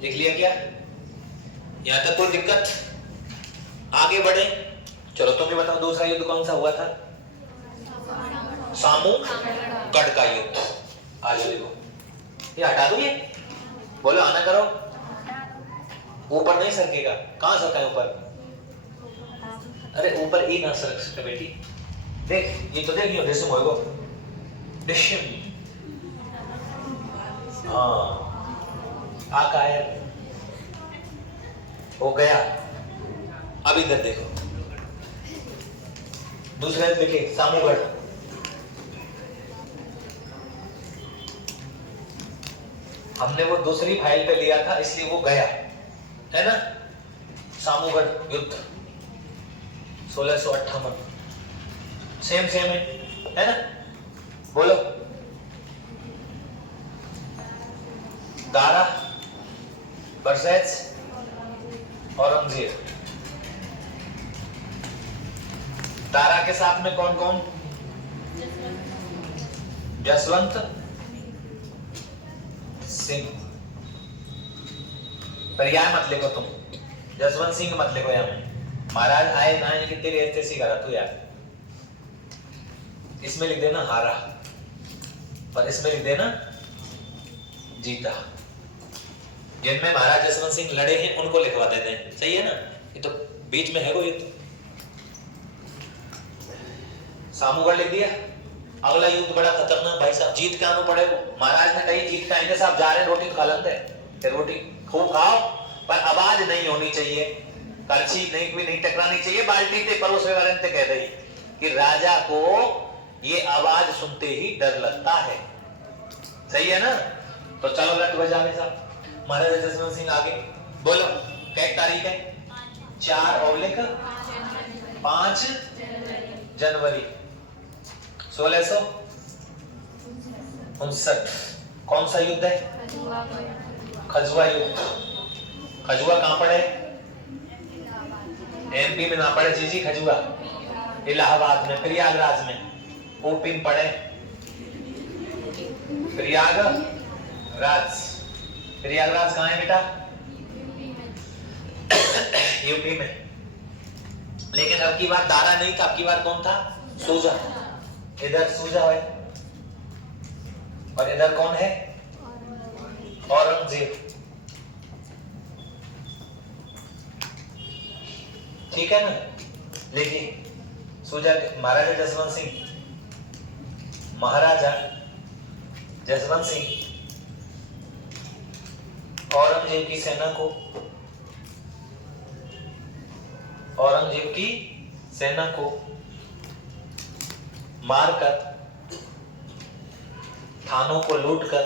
लिख लिया क्या? यहां तक कोई दिक्कत? आगे बढ़े। चलो तुम भी बताओ, दूसरा युद्ध कौन सा हुआ था? सामूगढ़ का युद्ध। आज देखो, ये हटा दो, ये बोलो आना करो। ऊपर नहीं सरकेगा। कहां सरका है ऊपर? अरे ऊपर ही ना सरक सकते बेटी। देख ये तो देख, ये जैसे मोएगो डिशम। हाँ आकायर हो गया। अब इधर देखो, दूसरा लिखे सामूगढ़। हमने वो दूसरी फाइल पे लिया था इसलिए वो गया है ना। सामूगढ़ युद्ध 1658, सेम है ना? बोलो। दारा वर्सेस औरंगजेब। दारा के साथ में कौन कौन? जसवंत सिंह। पर यह मत लिखो तुम, जसवंत सिंह मत लिखो यहाँ में। महाराज आए ना कि तेरी ऐसे करा तू यार। इसमें लिख देना हारा, और इसमें लिख देना जीता। जिनमें महाराज जसवंत सिंह लड़े हैं उनको लिखवा देते हैं, सही है ना? ये तो बीच में है वो युद्ध। सामूगढ़ लिख दिया। अगला युद्ध बड़ा खतरनाक भाई साहब, जीत के आना पड़ेगा। महाराज ने कही जीत के आएंगे साहब, जा रहे हैं रोटी खा लेते, रोटी खूब खाओ पर आवाज नहीं होनी चाहिए, करछी नहीं कोई नहीं टकरानी चाहिए। बाल्टी ते परोसे वाले ने कह दी कि राजा को ये आवाज सुनते ही डर लगता है, सही है ना? तो चलो लट बजाने साहब। महाराजा जसवंत सिंह आगे बोलो, क्या तारीख है? 4/5 जनवरी 1659। कौन सा युद्ध है? खजुआ युद्ध। खजुआ कहां पड़े? एमपी में ना पड़े जी, खजुआ इलाहाबाद में, प्रयागराज में। ऊपी में पड़े प्रयागराज। प्रयागराज कहां है बेटा? यूपी में। लेकिन अब की बार दारा नहीं था, अब की बार कौन था? सूजन। इधर सूजा है और इधर कौन है? औरंगजेब। ठीक है ना? देखिए सूजा महाराजा जसवंत सिंह, महाराजा जसवंत सिंह औरंगजेब की सेना को, औरंगजेब की सेना को मारकर, थानों को लूटकर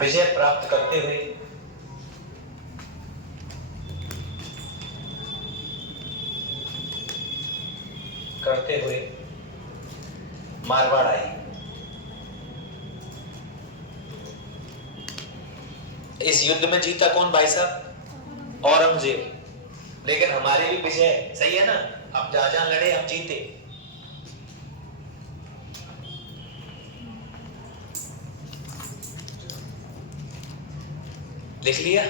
विजय प्राप्त करते हुए मारवाड़ आई। इस युद्ध में जीता कौन भाई साहब? औरंगजेब। लेकिन हमारे भी विजय, सही है ना? अब जहां जहां लड़े हम जीते। लिख लिया?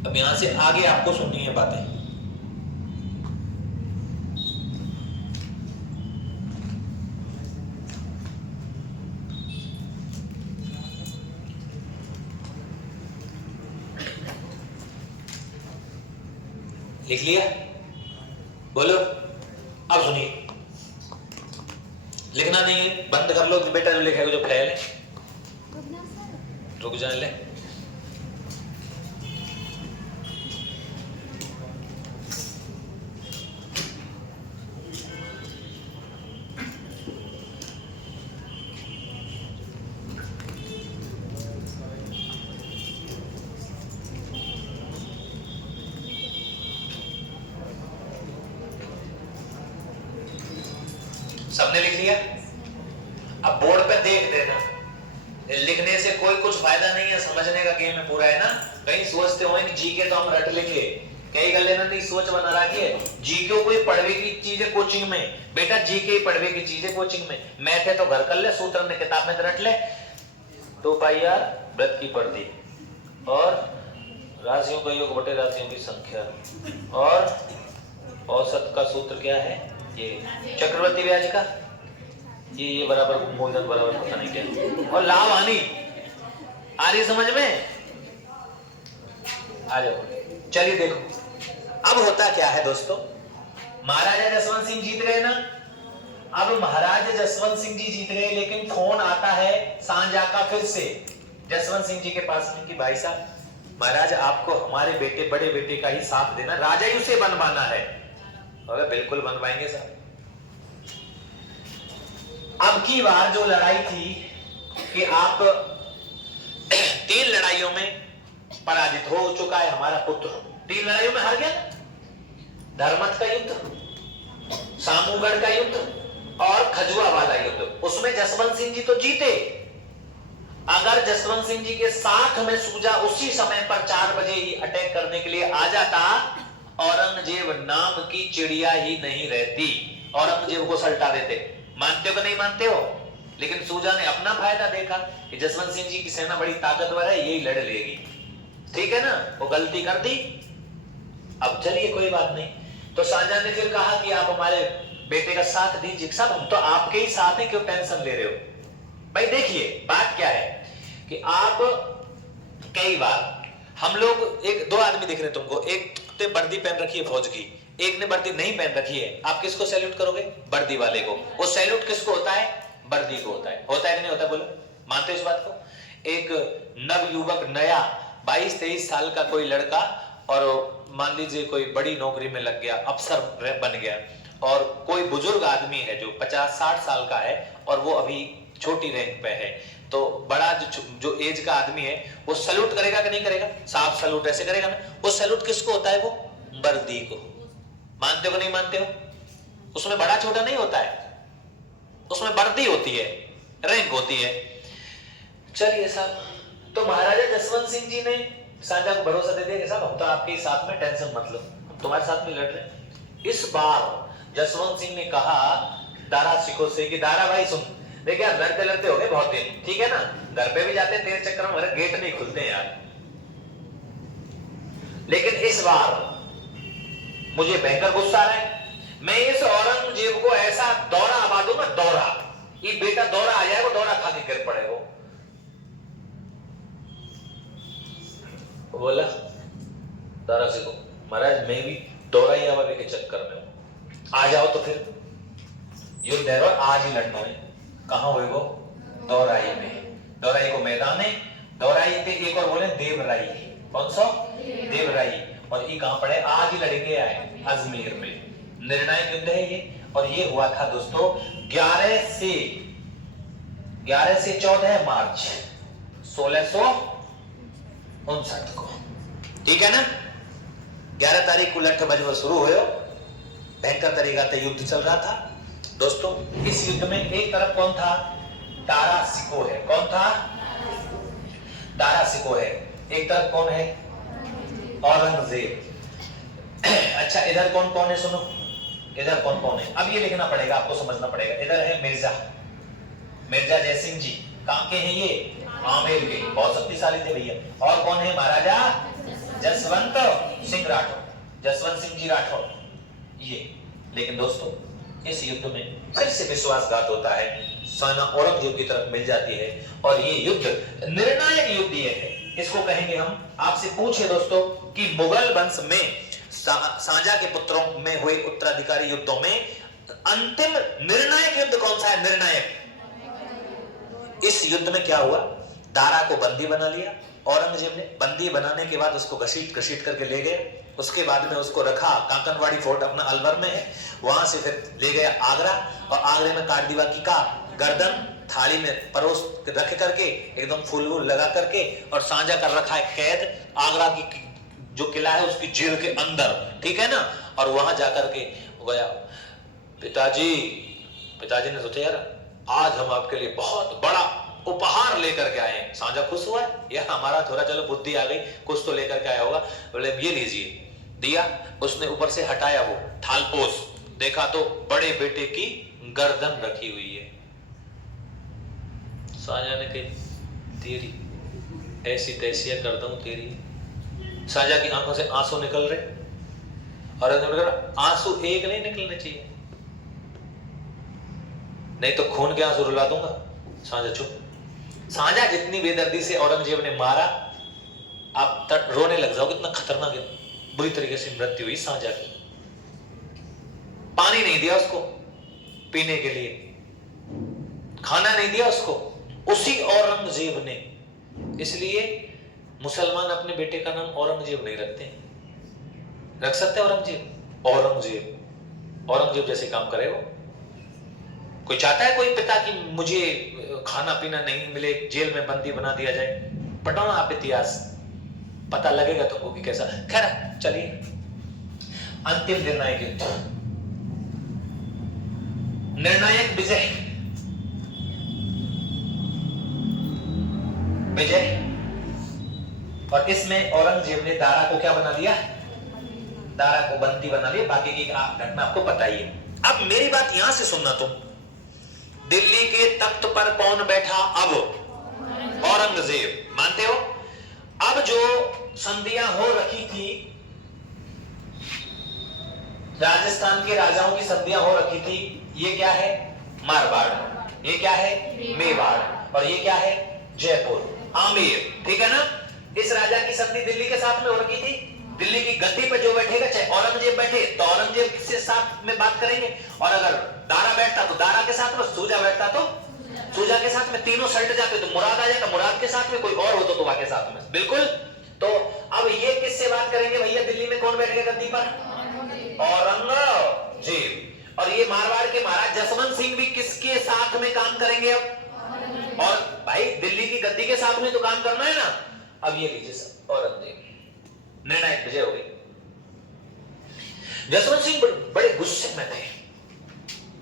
अब यहां से आगे आपको सुननी है बातें। लिख लिया? बोलो। अब सुनिए, लिखना नहीं है, बंद कर लो बेटा, जो लिखेगा जो फेल है। रुक जाने ले। सबने लिख लिया? अब बोर्ड पे देख देना, लिखने से कोई कुछ फायदा नहीं है, समझने का गेम है पूरा, है ना? कहीं सोचते हो कि जीके तो हम रट लेंगे, कई गल लेना नहीं, सोच बना रखी है। जीके कोई पढ़वे की चीज है कोचिंग में, बेटा जीके ही पढ़वे की चीज है कोचिंग में। मैथ है तो घर कर ले, सूत्र ने किताब में रट ले। 2 पाई आर वृत्त की परिधि और राशियों का योग बटे राशियों की संख्या, और औसत का सूत्र क्या है? ये चक्रवर्ती ब्याज का, ये बराबर मूलधन बराबर पता नहीं क्या, और लाभ हानि। आ रही समझ में? आ जाओ, चलिए देखो अब होता क्या है दोस्तों। महाराजा जसवंत सिंह जीत गए ना। अब महाराजा जसवंत सिंह जी जीत गए, लेकिन फोन आता है सांझा का फिर से जसवंत सिंह जी के पास में कि भाई साहब महाराज आपको हमारे बेटे, बड़े बेटे का ही साथ देना, राजा ही उसे बनवाना है। अरे बिल्कुल बनवाएंगे साहब। अब की बार जो लड़ाई थी कि आप 3 लड़ाइयों में पराजित हो चुका है हमारा पुत्र, 3 लड़ाइयों में हार गया। धर्मत का युद्ध, सामूगढ़ का युद्ध और खजुआ वाला युद्ध, उसमें जसवंत सिंह जी तो जीते। अगर जसवंत सिंह जी के साथ में सूजा उसी समय पर 4 बजे ही अटैक करने के लिए आ जाता, औरंगजेब नाम की चिड़िया ही नहीं रहती, औरंगजेब को सल्टा देते। मानते हो कि नहीं मानते हो? लेकिन सूजा ने अपना फायदा देखा कि जसवंत सिंह जी की सेना बड़ी ताकतवर है, यही लड़ लेगी, ठीक है ना? वो गलती कर दी। अब चलिए कोई बात नहीं। तो साझा ने फिर कहा कि आप हमारे बेटे का साथ दीजिए। साहब हम तो आपके ही साथ हैं, क्यों टेंशन ले रहे हो? भाई देखिए बात क्या है कि आप कई बार हम लोग, एक 2 आदमी दिख रहे तुमको, एक ने वर्दी पहन रखी है फौज की, एक ने वर्दी नहीं पहन रखी है, आप किसको सैल्यूट करोगे? वर्दी वाले को। वो सैल्यूट किसको होता है? वर्दी को होता है। होता है कि नहीं होता? बोलो, मानते हो इस बात को? एक नव युवक, नया 22-23 साल का कोई लड़का, और मान लीजिए कोई बड़ी नौकरी में लग गया, अफसर बन गया, और कोई बुजुर्ग आदमी है जो 50-60 साल का है और वो अभी छोटी रैंक पे है, तो बड़ा जो एज का आदमी है वो सैल्यूट करेगा कि नहीं करेगा? साफ सैल्यूट ऐसे करेगा ना। वो सैल्यूट किसको होता है? वो वर्दी को। मानते हो कि नहीं मानते हो? उसमें बड़ा छोटा नहीं होता है, उसमें वर्दी होती है, रैंक होती है। चलिए साहब, तो महाराजा जसवंत सिंह जी ने साझा को भरोसा दे दिया कि साहब हम तो आपके साथ में, टेंशन मत लो, हम तुम्हारे साथ में लड़ रहे हैं। इस बार जसवंत सिंह ने कहा दारा सिखो से कि दारा भाई सुन, देखिए यार लड़ते लड़ते हो गए बहुत दिन, ठीक है ना, घर पे भी जाते हैं तेरे चक्कर में, मेरे गेट नहीं खुलते यार, लेकिन इस बार मुझे भयंकर गुस्सा आ रहा है, मैं इस औरंगजेब को ऐसा दौरा आवा दूंगा, दौरा, ये बेटा दौरा आ जाएगा, दौरा खा के गिर पड़ेगा। बोला दारा सिखो, महाराज मैं भी दौरा ही आवावे के चक्कर में हूं, आ जाओ तो फिर युद्ध है और आज ही लड़ना है। कहां हुए वो? दौराई में, दौराई को मैदान है, दौराई पे एक और बोले देवराई, कौन सा? देवराई, और ये कहां पड़े? आज ही लड़के आए अजमेर में, निर्णायक युद्ध है ये, और ये हुआ था दोस्तों 11 से 14 मार्च 1659 को, ठीक है ना। 11 तारीख को 8 बजे शुरू हुए, भयंकर तरीका से युद्ध चल रहा था दोस्तों। इस युद्ध में एक तरफ कौन था? दारा सिको है, कौन था? दारा सिको है, एक तरफ कौन है? औरंगजेब। अच्छा इधर कौन कौन है सुनो, इधर कौन कौन है, अब ये लिखना पड़ेगा आपको, समझना पड़ेगा। इधर है मिर्जा जयसिंह जी, कहां के हैं ये? आमेर के, बहुत शक्तिशाली थे भैया। और कौन है? महाराजा जसवंत सिंह राठौर, जसवंत सिंह जी राठौर ये। लेकिन दोस्तों इस युद्ध में फिर से विश्वासघात होता है, सेना औरंगजेब की तरफ मिल जाती है, और ये युद्ध निर्णायक युद्ध ये है, इसको कहेंगे हम। आपसे पूछे दोस्तों कि मुगल वंश में सांजा के पुत्रों में हुए उत्तराधिकारी युद्धों में अंतिम निर्णायक युद्ध कौन सा है? निर्णायक। इस युद्ध में क्या हुआ? दारा को बंदी बना लिया औरंगजेब ने, बंदी बनाने के बाद उसको घसीट करके ले गए, उसके बाद में उसको रखा कांकनवाड़ी फोर्ट अपना अलवर में है, वहां से फिर ले गया आगरा, और आगरे में काट दिया की का गर्दन, थाली में परोस रख करके एकदम फूल वूल लगा करके, और सांझा कर रखा है कैद आगरा की जो किला है उसकी जेल के अंदर, ठीक है ना। और वहां जाकर के गया, पिताजी ने सोचा यार आज हम आपके लिए बहुत बड़ा उपहार लेकर के आए हैं। सांझा खुश हुआ है, यार हमारा थोड़ा चलो बुद्धि आ गई, कुछ तो लेकर के आया होगा। बोले ये लीजिए, दिया, उसने ऊपर से हटाया वो थालपोस, देखा तो बड़े बेटे की गर्दन रखी हुई है। सांझा ने कही तेरी ऐसी तैसी कर दूं तेरी। सांझा की आंखों से आंसू निकल रहे, और आंसू एक नहीं निकलने चाहिए, नहीं तो खून के आंसू रुला दूंगा। सांझा चुप। सांझा जितनी बेदर्दी से औरंगजेब ने मारा, आप रोने लग जाओ, कितना खतरनाक है, बुरी तरीके से मृत्यु हुई सांझा की। पानी नहीं दिया उसको पीने के लिए, खाना नहीं दिया उसको, उसी औरंगजेब ने। इसलिए मुसलमान अपने बेटे का नाम औरंगजेब नहीं रखते, रख सकते औरंगजेब? औरंगजेब जैसे काम करे वो। कोई चाहता है कोई पिता की मुझे खाना पीना नहीं मिले, जेल में बंदी बना दिया जाए? पढ़ो आप इतिहास, पता लगेगा तुमको कि कैसा। खैर चलिए, अंतिम निर्णायक युद्ध, निर्णायक विजय। और इसमें औरंगजेब ने दारा को क्या बना दिया? दारा को बंदी बना लिया। बाकी की घटना आपको पता ही है। अब मेरी बात यहां से सुनना तुम, दिल्ली के तख्त पर कौन बैठा अब? औरंगजेब, मानते हो? अब जो संधियां हो रखी थी, राजस्थान के राजाओं की संधियां हो रखी थी, ये क्या है? मारवाड़, ये क्या है? मेवाड़, और ये क्या है? जयपुर, आमेर, ठीक है ना। इस राजा की संधि दिल्ली के साथ में हो रखी थी। दिल्ली की गद्दी पे जो बैठेगा, चाहे औरंगजेब बैठे तो औरंगजेब के साथ में बात करेंगे, और अगर दारा बैठता तो दारा के साथ में, सूजा बैठता तो सूजा के साथ में, तीनों सल्ट जाते तो मुराद आ जाता, मुराद के साथ में, कोई और हो तो के साथ में, बिल्कुल। तो अब ये किससे बात करेंगे भैया? दिल्ली में कौन बैठ गया गद्दी पर? औरंगजेब। और ये मारवाड़ के महाराज जसवंत सिंह भी किसके साथ में काम करेंगे अब? और भाई दिल्ली की गद्दी के साथ में तो काम करना है ना। अब ये लीजिए सब, औरंगजेब, निर्णायक विजय हो गई। जसवंत सिंह बड़े गुस्से में थे।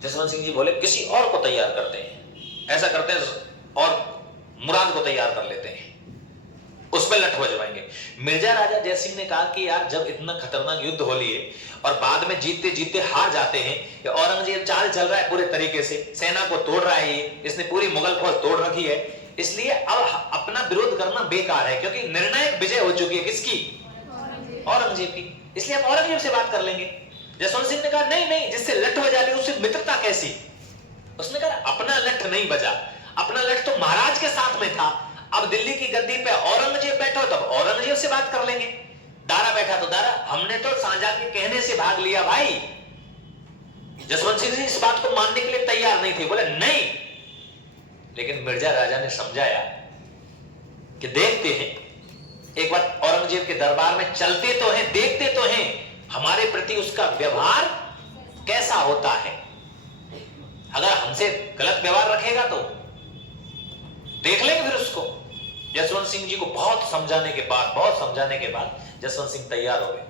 जसवंत सिंह जी बोले किसी और को तैयार करते हैं, ऐसा करते हैं और मुराद को तैयार कर लेते हैं। उस पर लठ बजवाएंगे। मिर्जा राजा जयसिंह ने कहा कि यार जब इतना खतरनाक युद्ध हो लिए और बाद में जीतते जीतते हार जाते हैं, कि औरंगजेब चाल चल रहा है पूरे तरीके से, सेना को तोड़ रहा है, ये इसने पूरी मुगल फौज तोड़ रखी है, इसलिए अब अपना विरोध करना बेकार है, क्योंकि निर्णायक विजय हो चुकी है किसकी? औरंगजेब की। इसलिए हम औरंगजेब से बात कर लेंगे। जसवंत सिंह ने कहा नहीं नहीं, जिससे लठ बजा ली उससे मित्रता कैसी? उसने कहा अपना लठ नहीं बजा, अपना लठ तो महाराज के साथ में था, अब दिल्ली की गद्दी पे औरंगजेब बैठा हो तब औरंगजेब से बात कर लेंगे, दारा बैठा तो दारा। हमने तो शाहजहां के कहने से भाग लिया भाई। जसवंत सिंह जी इस बात को मानने के लिए तैयार नहीं थे, बोले नहीं। लेकिन मिर्जा राजा ने समझाया कि देखते हैं, एक बार औरंगजेब के दरबार में चलते तो हैं, देखते तो हैं हमारे प्रति उसका व्यवहार कैसा होता है। अगर हमसे गलत व्यवहार रखेगा तो देख लेंगे फिर उसको। जसवंत सिंह जी को बहुत समझाने के बाद जसवंत सिंह तैयार हो गए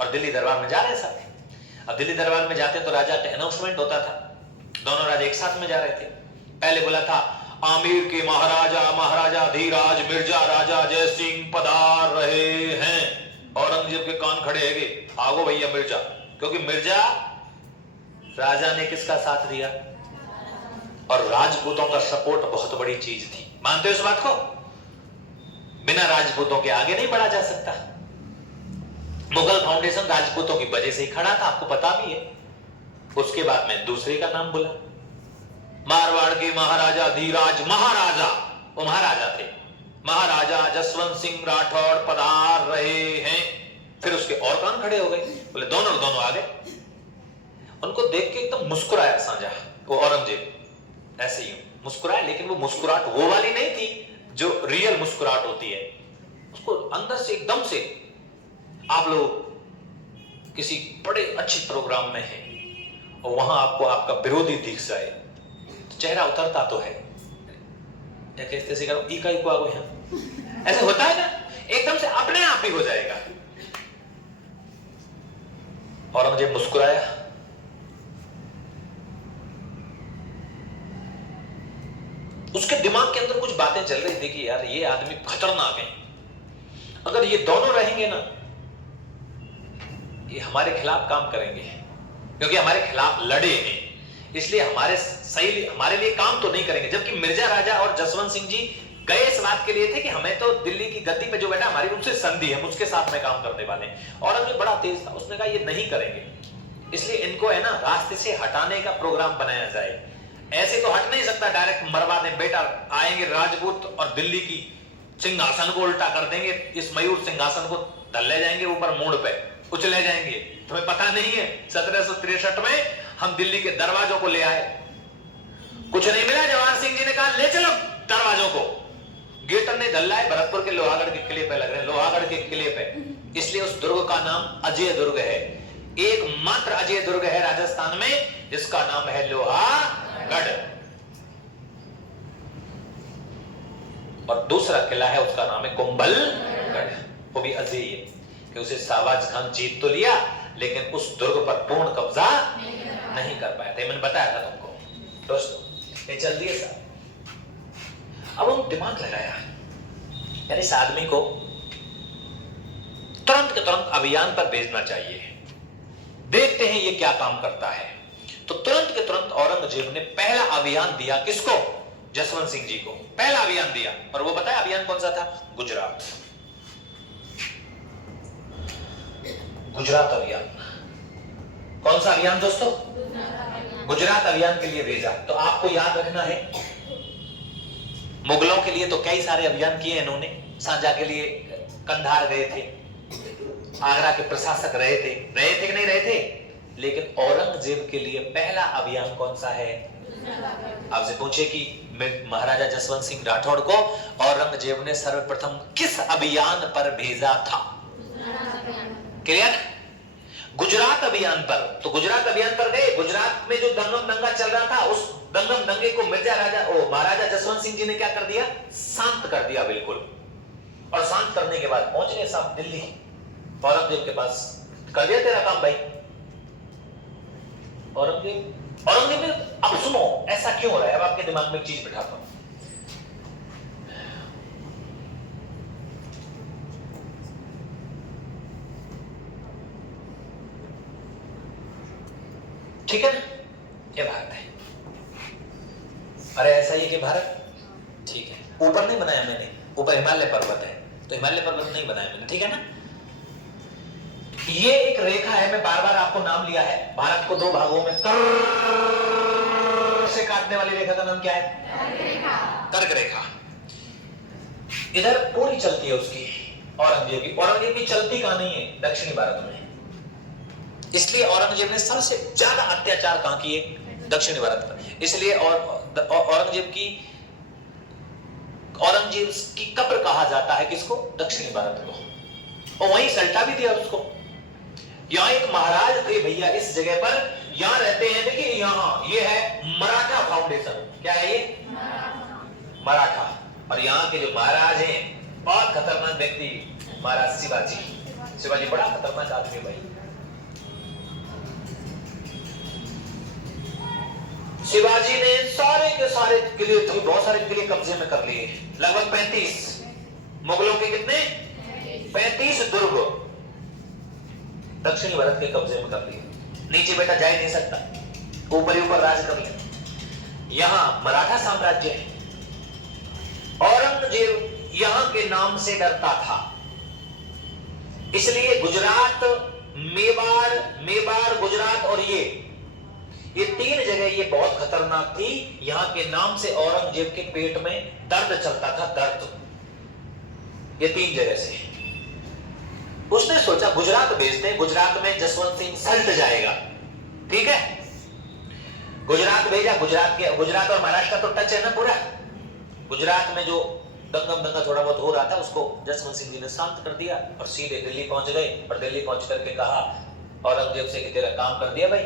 और दिल्ली दरबार में जा रहे साथ। अब दिल्ली दरबार में जाते तो राजा का अनाउंसमेंट होता था, दोनों राजा एक साथ में जा रहे थे। पहले बोला था आमेर के महाराजा धीराज मिर्जा राजा जय सिंह पधार रहे हैं। औरंगजेब के कान खड़े हैगे, आगो भैया मिर्जा, क्योंकि मिर्जा राजा ने किसका साथ दिया? और राजपूतों का सपोर्ट बहुत बड़ी चीज थी, मानते हो इस बात को? बिना राजपूतों के आगे नहीं बढ़ा जा सकता। मुगल फाउंडेशन राजपूतों की वजह से ही खड़ा था, आपको पता भी है। उसके बाद में दूसरे का नाम बोला, मारवाड़ के महाराजा धीराज महाराजा, वो महाराजा थे, महाराजा जसवंत सिंह राठौड़ पधार रहे हैं। फिर उसके और कान खड़े हो गए, बोले दोनों आ गए। उनको देख के एकदम मुस्कुराया शाहजहां, वो औरंगजेब ऐसे ही मुस्कुराया, लेकिन वो मुस्कुराहट वो वाली नहीं थी जो रियल मुस्कुराहट होती है। उसको अंदर से एकदम से, आप लोग किसी बड़े अच्छे प्रोग्राम में हैं और वहां आपको आपका विरोधी दिख जाए तो चेहरा उतरता तो है, ऐसे करो ई का को ऐसे होता है ना, एकदम से अपने आप ही हो जाएगा। औरंगजेब मुस्कुराया, उसके दिमाग के अंदर कुछ बातें चल रही थी कि यार ये आदमी खतरनाक है, अगर ये दोनों रहेंगे ना ये हमारे खिलाफ काम करेंगे, क्योंकि हमारे खिलाफ लड़े हैं, इसलिए हमारे लिए काम तो नहीं करेंगे। जबकि मिर्जा राजा और जसवंत सिंह जी गए इस बात के लिए थे कि हमें तो दिल्ली की गद्दी पे जो बैठा हमारी उनसे संधि है, उसके साथ में काम करने वाले हैं। और अब बड़ा तेज था, उसने कहा ये नहीं करेंगे, इसलिए इनको है ना रास्ते से हटाने का प्रोग्राम बनाया जाए। ऐसे तो हट नहीं सकता, डायरेक्ट मरवा दें, बेटा आएंगे राजपूत और दिल्ली की सिंहासन को उल्टा कर देंगे, इस मयूर सिंहासन को धल ले जाएंगे, ऊपर मूड पे उछले जाएंगे। तुम्हें पता नहीं है 1763 में हम दिल्ली के दरवाजों को ले आए, कुछ नहीं मिला, जवाहर सिंह जी ने कहा ले चलो दरवाजों को, गेटर ने धल्लाए भरतपुर के लोहागढ़ के किले पे लग रहे, लोहागढ़ के किले पे, इसलिए उस दुर्ग का नाम अजय दुर्ग है। एकमात्र अजय दुर्ग है राजस्थान में जिसका नाम है लोहागढ़, और दूसरा किला है उसका नाम है कुंभलगढ़, वो भी अजय है कि उसे शाहबाज खान जीत तो लिया लेकिन उस दुर्ग पर पूर्ण कब्जा नहीं कर पाया था। मैंने बताया था तुमको दोस्तों, ये चल दिए साहब। अब हम दिमाग लगाया यार इस आदमी को तुरंत के तुरंत अभियान पर भेजना चाहिए, देखते हैं ये क्या काम करता है। तो तुरंत के तुरंत औरंगजेब ने पहला अभियान दिया, किसको? जसवंत सिंह जी को पहला अभियान दिया। और वो बताया अभियान कौन सा था? गुजरात, गुजरात अभियान। कौन सा अभियान दोस्तों? गुजरात अभियान के लिए भेजा। तो आपको याद रखना है मुगलों के लिए तो कई सारे अभियान किए इन्होंने, शाहजहां के लिए कंधार गए थे, आगरा के प्रशासक रहे थे कि नहीं रहे थे, लेकिन औरंगजेब के लिए पहला अभियान कौन सा है? आपसे पूछे कि महाराजा जसवंत सिंह राठौड़ को औरंगजेब ने सर्वप्रथम किस अभियान पर भेजा था? क्लियर? गुजरात अभियान पर। तो गुजरात अभियान पर गए, गुजरात में जो दंगम दंगा चल रहा था उस दंगम दंगे को महाराजा जसवंत सिंह जी ने क्या कर दिया? शांत कर दिया बिल्कुल। और शांत करने के बाद पहुंच गए साहब दिल्ली औरंगजेब के पास, कर दिया तेरा काम भाई। औरंगजेब ने, अब सुनो ऐसा क्यों हो रहा है, अब आपके दिमाग में एक चीज बिठाता हूं। ठीक है ना, ये भारत है। अरे ऐसा ही कि भारत, ठीक है, ऊपर नहीं बनाया मैंने, ऊपर हिमालय पर्वत है तो हिमालय पर्वत नहीं बनाया मैंने, ठीक है ना। ये एक रेखा है, मैं बार बार आपको नाम लिया है, भारत को दो भागों में से काटने वाली रेखा का नाम क्या है? कर्क रेखा। इधर पूरी चलती है उसकी औरंगजेब की। औरंगजेब की चलती कहां नहीं है? दक्षिणी भारत में। इसलिए औरंगजेब ने सबसे ज्यादा अत्याचार कहां किए? दक्षिणी भारत पर। इसलिए औरंगजेब की कब्र कहा जाता है किसको? दक्षिणी भारत को। और वहीं सल्टा भी दिया उसको। यहां एक महाराज थे भैया इस जगह पर, यहां रहते हैं। देखिए यहां ये है मराठा फाउंडेशन। क्या है ये? मराठा। और यहाँ के जो महाराज हैं, बहुत खतरनाक व्यक्ति, महाराज शिवाजी। शिवाजी बड़ा खतरनाक आदमी है भाई। शिवाजी ने सारे के सारे किले थे, बहुत सारे किले कब्जे में कर लिए, लगभग 35। मुगलों के कितने? 35 दुर्ग दक्षिणी भारत के कब्जे में कर लिए। नीचे बेटा जा ही नहीं सकता, ऊपर ही ऊपर राज कर ले। यहां मराठा साम्राज्य है। औरंगजेब यहां के नाम से डरता था, इसलिए गुजरात, मेवाड़ गुजरात और ये तीन जगह ये बहुत खतरनाक थी। यहां के नाम से औरंगजेब के पेट में दर्द चलता था, दर्द। ये तीन जगह से उसने सोचा गुजरात भेजते हैं, गुजरात में जसवंत सिंह सल्ट जाएगा, ठीक है। गुजरात भेजा। गुजरात और महाराष्ट्र का तो टच है ना पूरा। गुजरात में जो दंगा थोड़ा बहुत हो रहा था उसको जसवंत सिंह जी ने शांत कर दिया और सीधे दिल्ली पहुंच गए। और दिल्ली पहुंच करके कहा औरंगजेब से कि तेरा काम कर दिया भाई,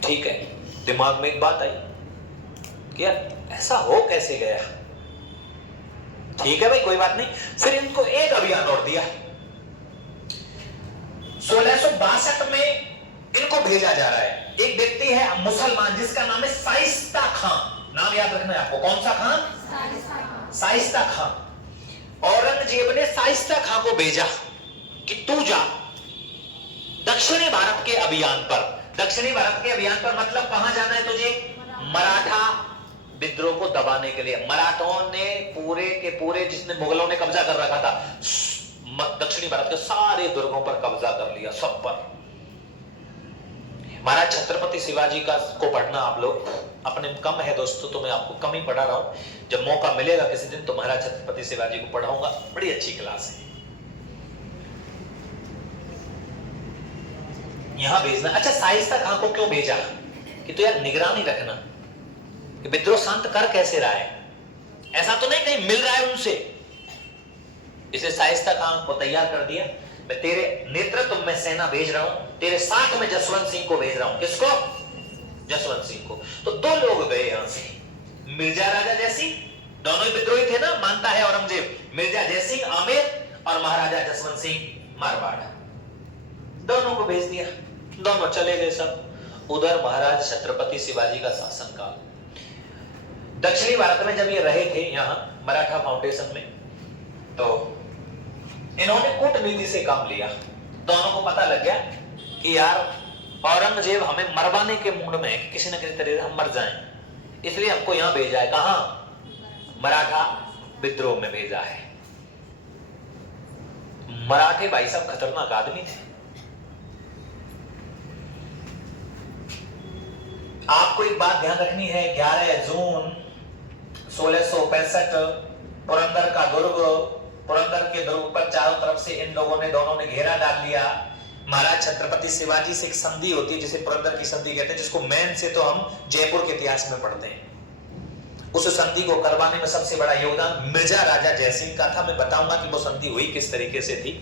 ठीक है। दिमाग में एक बात आई कि यार ऐसा हो कैसे गया, ठीक है भाई कोई बात नहीं। फिर इनको एक अभियान और दिया। 1662 में इनको भेजा जा रहा है। एक व्यक्ति है मुसलमान जिसका नाम है शाइस्ता खां। नाम याद रखना है आपको। कौन सा खां? शाइस्ता खां। औरंगजेब ने शाइस्ता खां को भेजा कि तू जा दक्षिणी भारत के अभियान पर। दक्षिणी भारत के अभियान पर मतलब कहां जाना है तुझे? मराठा विद्रोह को दबाने के लिए। मराठों ने पूरे के पूरे, जिसने मुगलों ने कब्जा कर रखा था, दक्षिणी भारत के सारे दुर्गों पर कब्जा कर लिया, सब पर। महाराज छत्रपति शिवाजी का को पढ़ना आप लोग अपने कम है दोस्तों, तो मैं आपको कम ही पढ़ा रहा हूं। जब मौका मिलेगा किसी दिन तो महाराज छत्रपति शिवाजी को पढ़ाऊंगा, बड़ी अच्छी क्लास है। यहां भेजना। अच्छा शाइस्ता खां को क्यों भेजा? कि तो यार निगरानी रखना कि विद्रोह शांत कर कैसे रहा है, ऐसा तो नहीं कहीं मिल रहा है उनसे। इसे शाइस्ता खां को तैयार कर दिया। मैं तेरे नेतृत्व में सेना भेज रहा हूं, तेरे साथ में जसवंत सिंह को भेज रहा हूं। किसको? जसवंत सिंह को। तो दो लोग गए यहां से, मिर्जा राजा जयसिंह, दोनों ही विद्रोही थे ना, मानता है औरंगजेब। मिर्जा जयसिंह आमेर और महाराजा जसवंत सिंह मारवाड़, दोनों को भेज दिया। दोनों चले गए सब। उधर महाराज छत्रपति शिवाजी का शासनकाल। दक्षिणी भारत में जब ये रहे थे यहां मराठा फाउंडेशन में, तो इन्होंने कूटनीति से काम लिया। दोनों को पता लग गया कि यार औरंगजेब हमें मरवाने के मूड में है, किसी न किसी तरह से हम मर जाएं, इसलिए हमको यहां भेजा है। कहां? मराठा विद्रोह में भेजा है। मराठे भाई साहब खतरनाक आदमी थे। आपको एक बात ध्यान रखनी है, 11 जून 1665 पुरंदर का दुर्ग, पुरंदर के दुर्ग पर चारों तरफ से इन लोगों ने, दोनों ने घेरा डाल लिया। महाराज छत्रपति शिवाजी से एक संधि होती है जिसे पुरंदर की संधि कहते हैं, जिसको मेन से तो हम जयपुर के इतिहास में पढ़ते हैं। उस संधि को करवाने में सबसे बड़ा योगदान मिर्जा राजा जयसिंह का था। मैं बताऊंगा कि वो संधि हुई किस तरीके से थी।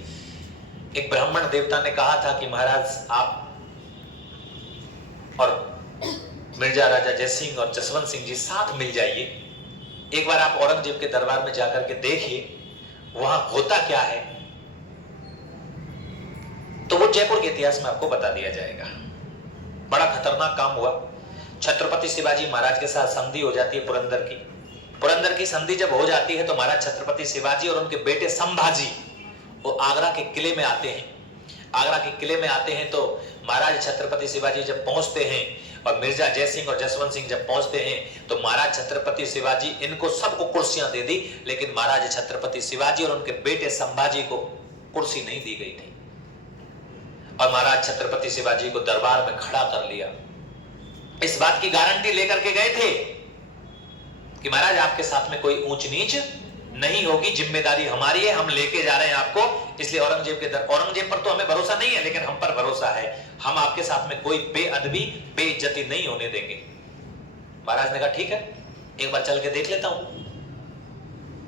एक ब्राह्मण देवता ने कहा था कि महाराज आप और मिर्जा राजा जयसिंह और जसवंत सिंह जी साथ मिल जाइए, एक बार आप औरंगजेब के दरबार में जाकर के देखिए वहां होता क्या है, तो वो जयपुर के इतिहास में आपको बता दिया जाएगा। बड़ा खतरनाक काम हुआ। छत्रपति शिवाजी महाराज के साथ संधि हो जाती है पुरंदर की। पुरंदर की संधि जब हो जाती है तो महाराज छत्रपति शिवाजी और उनके बेटे संभाजी वो आगरा के किले में आते हैं। आगरा के किले में आते हैं तो महाराज छत्रपति शिवाजी जब पहुंचते हैं और मिर्जा जयसिंह और जसवंत सिंह जब पहुंचते हैं तो महाराज छत्रपति शिवाजी इनको सबको कुर्सियां दे दी, लेकिन महाराज छत्रपति शिवाजी और उनके बेटे संभाजी को कुर्सी नहीं दी गई थी। और महाराज छत्रपति शिवाजी को दरबार में खड़ा कर लिया। इस बात की गारंटी लेकर के गए थे कि महाराज आपके साथ में कोई ऊंच नीच नहीं होगी, जिम्मेदारी हमारी है, हम लेके जा रहे हैं आपको। इसलिए औरंगजेब पर तो हमें भरोसा नहीं है, लेकिन हम पर भरोसा है, हम आपके साथ में कोई बेअदबी बेइज्जती नहीं होने देंगे। महाराज ने कहा ठीक है, एक बार चल के देख लेता हूं।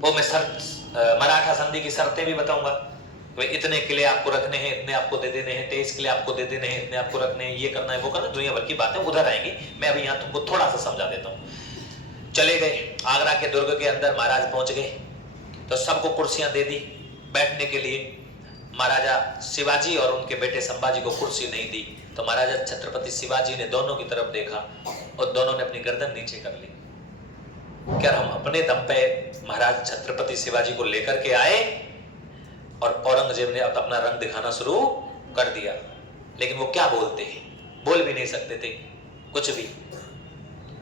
वो मैं मराठा संधि की शर्तें भी बताऊंगा। तो इतने किले आपको रखने हैं, इतने आपको दे देने हैं, 23 किले आपको दे देने हैं, इतने आपको रखने हैं, ये करना है, वो करना है, दुनिया भर की बातें उधर आएंगी। मैं अभी यहां तुमको थोड़ा सा समझा देता हूं। चले गए, आगरा के दुर्ग के अंदर महाराज पहुंच गए तो सबको कुर्सियां दे दी बैठने के लिए। महाराजा शिवाजी और उनके बेटे संभाजी को कुर्सी नहीं दी तो महाराजा छत्रपति शिवाजी ने दोनों की तरफ देखा और दोनों ने अपनी गर्दन नीचे कर ली। क्या हम अपने दम पे महाराज छत्रपति शिवाजी को लेकर के आए और औरंगजेब ने अपना रंग दिखाना शुरू कर दिया। लेकिन वो क्या बोलते हैं, बोल भी नहीं सकते थे कुछ भी।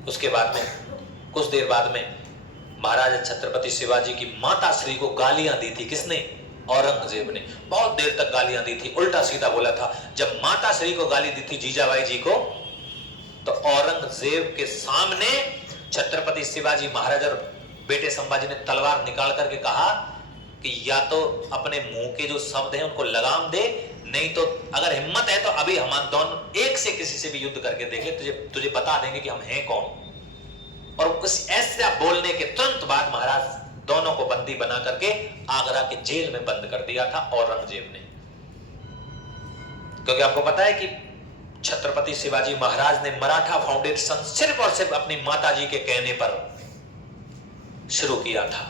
उसके बाद में कुछ देर बाद में महाराज छत्रपति शिवाजी की माता श्री को गालियां दी थी। किसने? औरंगजेब ने। बहुत देर तक गालियां दी थी, उल्टा सीधा बोला था। जब माता श्री को गाली दी थी जीजाबाई जी को, तो औरंगजेब के सामने छत्रपति शिवाजी महाराज और बेटे संभाजी ने तलवार निकाल करके कहा कि या तो अपने मुंह के जो शब्द हैं उनको लगाम दे, नहीं तो अगर हिम्मत है तो अभी हम दोनों एक से किसी से भी युद्ध करके देख ले, तुझे बता देंगे कि हम हैं कौन। और उस ऐसा बोलने के तुरंत बाद महाराज दोनों को बंदी बना करके आगरा के जेल में बंद कर दिया था औरंगजेब ने। क्योंकि आपको पता है कि छत्रपति शिवाजी महाराज ने मराठा फाउंडेशन सिर्फ और सिर्फ अपनी माताजी के कहने पर शुरू किया था।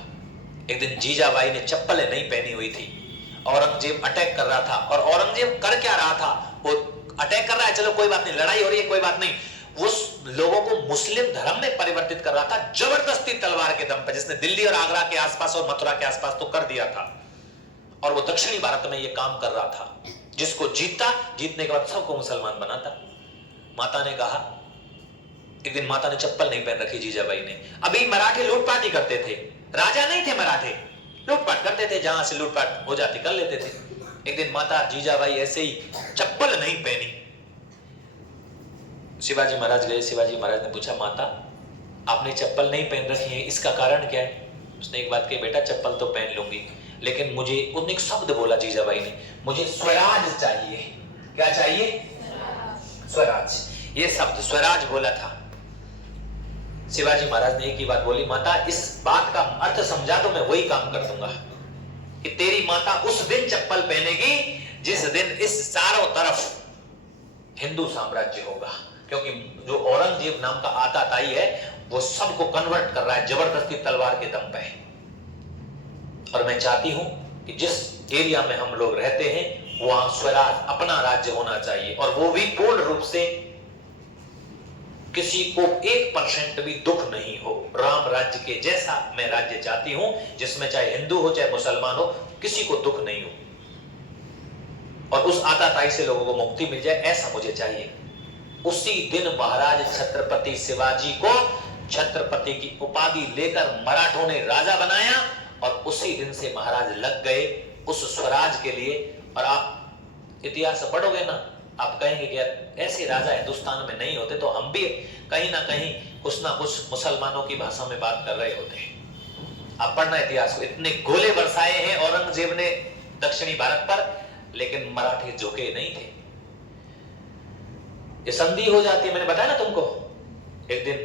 एक दिन जीजाबाई ने चप्पलें नहीं पहनी हुई थी, औरंगजेब अटैक कर रहा था। और औरंगजेब कर क्या रहा था? वो अटैक कर रहा है, चलो कोई बात नहीं, लड़ाई हो रही है कोई बात नहीं, उस लोगों को मुस्लिम धर्म में परिवर्तित कर रहा था जबरदस्ती तलवार के दम पर, जिसने दिल्ली और आगरा के आसपास और मथुरा के आसपास तो कर दिया था। और वो दक्षिणी भारत में ये काम कर रहा था। जिसको जीतता, जीतने के बाद सबको मुसलमान बनाता। माता ने कहा, एक दिन माता ने चप्पल नहीं पहन रखी जीजाबाई ने। अभी मराठे लूटपाट ही करते थे, राजा नहीं थे मराठे, लूटपाट करते थे, जहां से लूटपाट हो जाती कर लेते थे। एक दिन माता जीजाबाई ऐसे ही चप्पल नहीं पहनी, शिवाजी महाराज गए। शिवाजी महाराज ने पूछा, माता आपने चप्पल नहीं पहन रखी है, इसका कारण क्या है? उसने एक बात कही, बेटा चप्पल तो पहन लूंगी, लेकिन मुझे, उसने एक शब्द बोला जीजाबाई ने, मुझे स्वराज चाहिए। क्या चाहिए? स्वराज। ये शब्द स्वराज बोला था। शिवाजी महाराज ने एक ही बात बोली, माता इस बात का अर्थ समझा तो मैं वही काम कर दूंगा कि तेरी माता उस दिन चप्पल पहनेगी जिस दिन इस चारों तरफ हिंदू साम्राज्य होगा। क्योंकि जो औरंगजेब नाम का आताताई है वो सबको कन्वर्ट कर रहा है जबरदस्ती तलवार के दम पे। और मैं चाहती हूं कि जिस एरिया में हम लोग रहते हैं वहां स्वराज, अपना राज्य होना चाहिए, और वो भी पूर्ण रूप से किसी को 1% भी दुख नहीं हो। राम राज्य के जैसा मैं राज्य चाहती हूं जिसमें चाहे हिंदू हो चाहे मुसलमान हो, किसी को दुख नहीं हो और उस आताताई से लोगों को मुक्ति मिल जाए, ऐसा मुझे चाहिए। उसी दिन महाराज छत्रपति शिवाजी को छत्रपति की उपाधि लेकर मराठों ने राजा बनाया और उसी दिन से महाराज लग गए उस स्वराज के लिए। और आप इतिहास पढ़ोगे ना, आप कहेंगे कि ऐसे राजा हिंदुस्तान में नहीं होते तो हम भी कहीं ना कुछ मुसलमानों की भाषा में बात कर रहे होते। आप पढ़ना इतिहास को, इतने गोले बरसाए हैं औरंगजेब ने दक्षिणी भारत पर, लेकिन मराठे झुके नहीं थे। ये संधि हो जाती है, मैंने बताया ना तुमको। एक दिन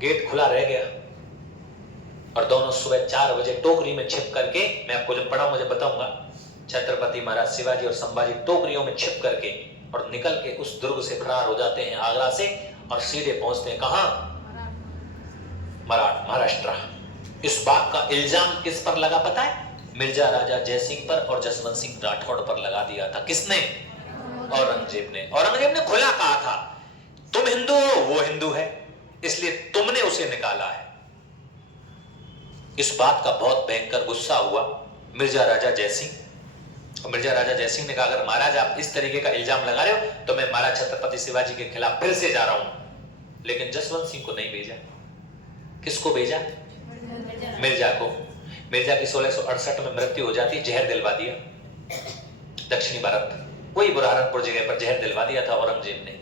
गेट खुला रह गया और दोनों सुबह 4 बजे टोकरी में छिप करके, मैं आपको जब पढ़ा मुझे बताऊंगा, छत्रपति महाराज शिवाजी और संभाजी टोकरियों में छिप करके और निकल के उस दुर्ग से फरार हो जाते हैं आगरा से और सीधे पहुंचते हैं कहां? महाराष्ट्र। इस बात का इल्जाम किस पर लगा पता है? मिर्जा राजा जयसिंह पर और जसवंत सिंह राठौड़ पर लगा दिया था। किसने? औरंगजेब ने। औरंगजेब ने खुला कहा था तुम हिंदू हो, वो हिंदू है, इसलिए तुमने उसे निकाला है। इस बात का बहुत भयंकर गुस्सा हुआ मिर्जा राजा जयसिंह मिर्जा राजा जयसिंह ने कहा अगर महाराज आप इस तरीके का इल्जाम लगा रहे हो तो मैं महाराज छत्रपति शिवाजी के खिलाफ फिर से जा रहा हूं। लेकिन जसवंत सिंह को नहीं भेजा। किसको भेजा? मिर्जा को। मिर्जा की 1668 में मृत्यु हो जाती, जहर दिलवा दिया। दक्षिणी भारत वही बुरहानपुर जगह पर जहर दिलवा दिया था औरंगजेब ने,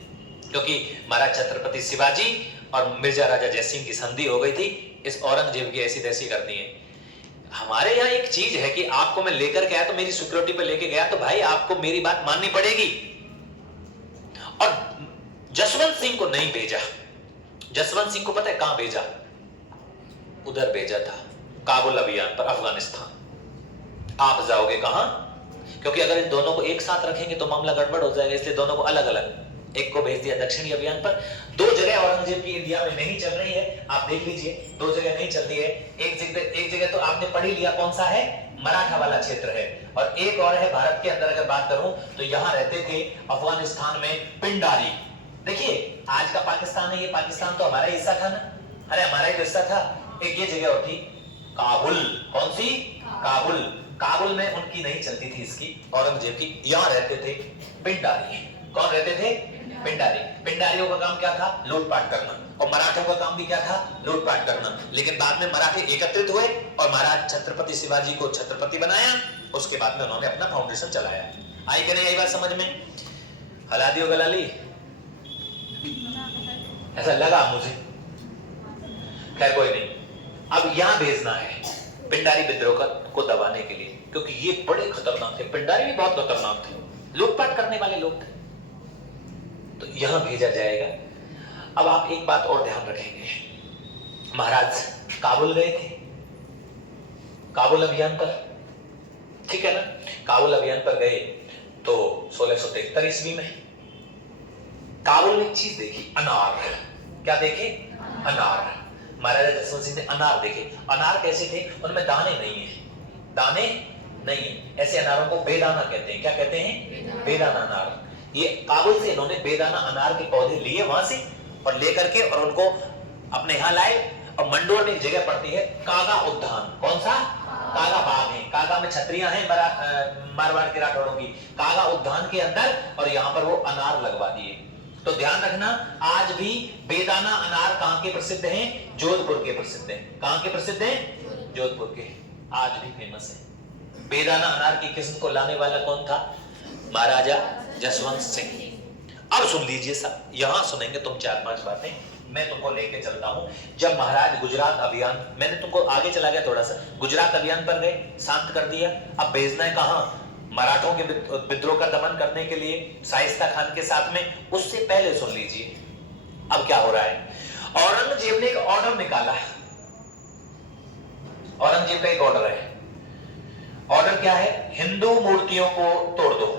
क्योंकि महाराज छत्रपति शिवाजी और मिर्जा राजा जयसिंह की संधि हो गई थी। इस औरंगजेब की ऐसी तैसी करनी है। हमारे यहाँ एक चीज है कि आपको मैं लेकर के आया तो मेरी सिक्योरिटी पे लेके गया तो भाई आपको मेरी बात माननी पड़ेगी। और जसवंत सिंह को नहीं भेजा। जसवंत सिंह को पता है कहां भेजा? उधर भेजा था, काबुल अभियान पर, अफगानिस्तान। आप जाओगे कहां? क्योंकि अगर इन दोनों को एक साथ रखेंगे तो मामला गड़बड़ हो जाएगा, इसलिए दोनों को अलग अलग। एक को भेज दिया दक्षिणी अभियान पर। दो जगह औरंगजेब की इंडिया में नहीं चल रही है, आप देख लीजिए, दो जगह नहीं चलती है। एक जगह तो आपने पढ़ ही लिया, कौन सा है? मराठा वाला क्षेत्र है। और एक और है भारत के अंदर, अगर बात करूं तो यहां रहते थे अफगानिस्तान में पिंडारी। देखिए आज का पाकिस्तान है, ये पाकिस्तान तो हमारा हिस्सा था ना, अरे हमारा ही हिस्सा था। एक ये जगह और थी काबुल। कौन सी? काबुल। काबुल में उनकी नहीं चलती थी, इसकी औरंगजेब की। यहां रहते थे पिंडारी। कौन रहते थे? पिंडारी। पिंडारियों का काम क्या था? लूटपाट करना। और मराठों का काम भी क्या था? लूटपाट करना। लेकिन बाद में मराठे एकत्रित हुए और महाराज छत्रपति शिवाजी को छत्रपति बनाया। उसके बाद में उन्होंने अपना फाउंडेशन चलाया। आई कि नहीं आई बात समझ में? हला दियो गलाली, ऐसा लगा मुझे। खैर कोई नहीं, अब यहां भेजना है पिंडारी विद्रोह को दबाने के लिए, क्योंकि ये बड़े खतरनाक थे। पिंडारी भी बहुत खतरनाक थे, लूटपाट करने वाले लोग थे। तो यहां भेजा जाएगा। अब आप एक बात और ध्यान रखेंगे, महाराज काबुल गए थे, काबुल अभियान पर, ठीक है ना? काबुल अभियान पर गए तो 1673 ईस्वी में काबुल में एक चीज देखी, अनार। क्या देखे? अनार। महाराजा जसवंत सिंह ने अनार देखे। अनार कैसे थे? उनमें दाने नहीं है। दाने नहीं है। ऐसे अनारों को बेदाना कहते हैं। क्या कहते हैं? बेदाना अनार। ये काबुल से इन्होंने बेदाना अनार के पौधे लिए वहां से, और लेकर के और उनको अपने यहां लाए। और मंडोर में एक जगह पड़ती है कागा उद्यान। कौन सा? कागा बाग है। कागा में छतरियां हैं मारवाड़ के राठौड़ों की। कागा उद्यान के अंदर, और यहां पर वो अनार लगवा दिए। तो ध्यान रखना, आज भी बेदाना अनार कहां के प्रसिद्ध हैं? जोधपुर के प्रसिद्ध हैं। कहां के प्रसिद्ध हैं? जोधपुर के। आज भी फेमस है। बेदाना अनार की किस्म को लाने वाला कौन था? महाराजा जसवंत सिंह। अब सुन लीजिए सब, यहां सुनेंगे तुम 4-5 बातें, मैं तुमको लेके चलता हूं। जब महाराज गुजरात अभियान, मैंने तुमको आगे चला गया थोड़ा सा, गुजरात अभियान पर गए, शांत कर दिया। अब भेजना है कहां? मराठों के विद्रोह का दमन करने के लिए शाइस्ता खान के साथ में। उससे पहले सुन लीजिए अब क्या हो रहा है। औरंगजेब ने एक ऑर्डर निकाला। औरंगजेब का एक ऑर्डर है। ऑर्डर क्या है? हिंदू मूर्तियों को तोड़ दो।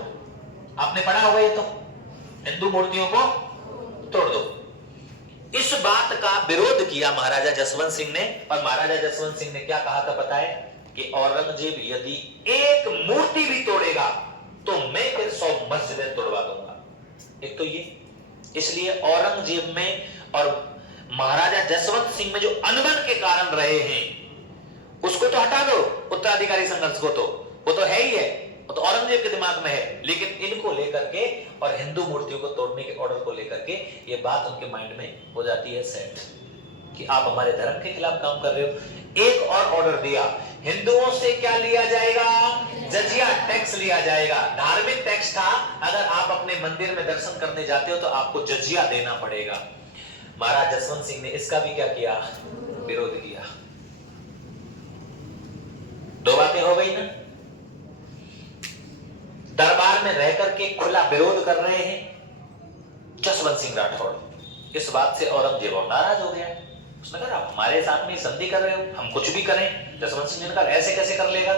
आपने पढ़ा होगा ये तो, हिंदू मूर्तियों को तोड़ दो। इस बात का विरोध किया महाराजा जसवंत सिंह ने। और महाराजा जसवंत सिंह ने क्या कहा था पता है? कि औरंगजेब यदि एक मूर्ति भी तोड़ेगा तो मैं फिर 100 मस्जिदें तोड़वा दूंगा। एक तो ये, इसलिए औरंगजेब में और महाराजा जसवंत सिंह में जो अनबन के कारण रहे हैं उसको तो हटा दो, उत्तराधिकारी संघर्ष को तो वो तो है ही है, वो तो औरंगजेब के दिमाग में है। लेकिन इनको लेकर के और हिंदू मूर्तियों को तोड़ने के ऑर्डर को लेकर के ये बात उनके माइंड में हो जाती है सेट, कि आप हमारे धर्म के खिलाफ काम कर रहे हो। एक और ऑर्डर दिया, हिंदुओं से क्या लिया जाएगा? जजिया टैक्स लिया जाएगा। धार्मिक टैक्स था, अगर आप अपने मंदिर में दर्शन करने जाते हो तो आपको जजिया देना पड़ेगा। महाराज जसवंत सिंह ने इसका भी क्या किया? विरोध किया। दो बातें हो गई ना। दरबार में रह करके खुला विरोध कर रहे हैं जसवंत सिंह राठौड़। इस बात से औरंगजेब नाराज हो गया। उसने कहा आप हमारे साथ में संधि कर रहे हो, हम कुछ भी करें। जसवंत सिंह ने कहा ऐसे कैसे कर लेगा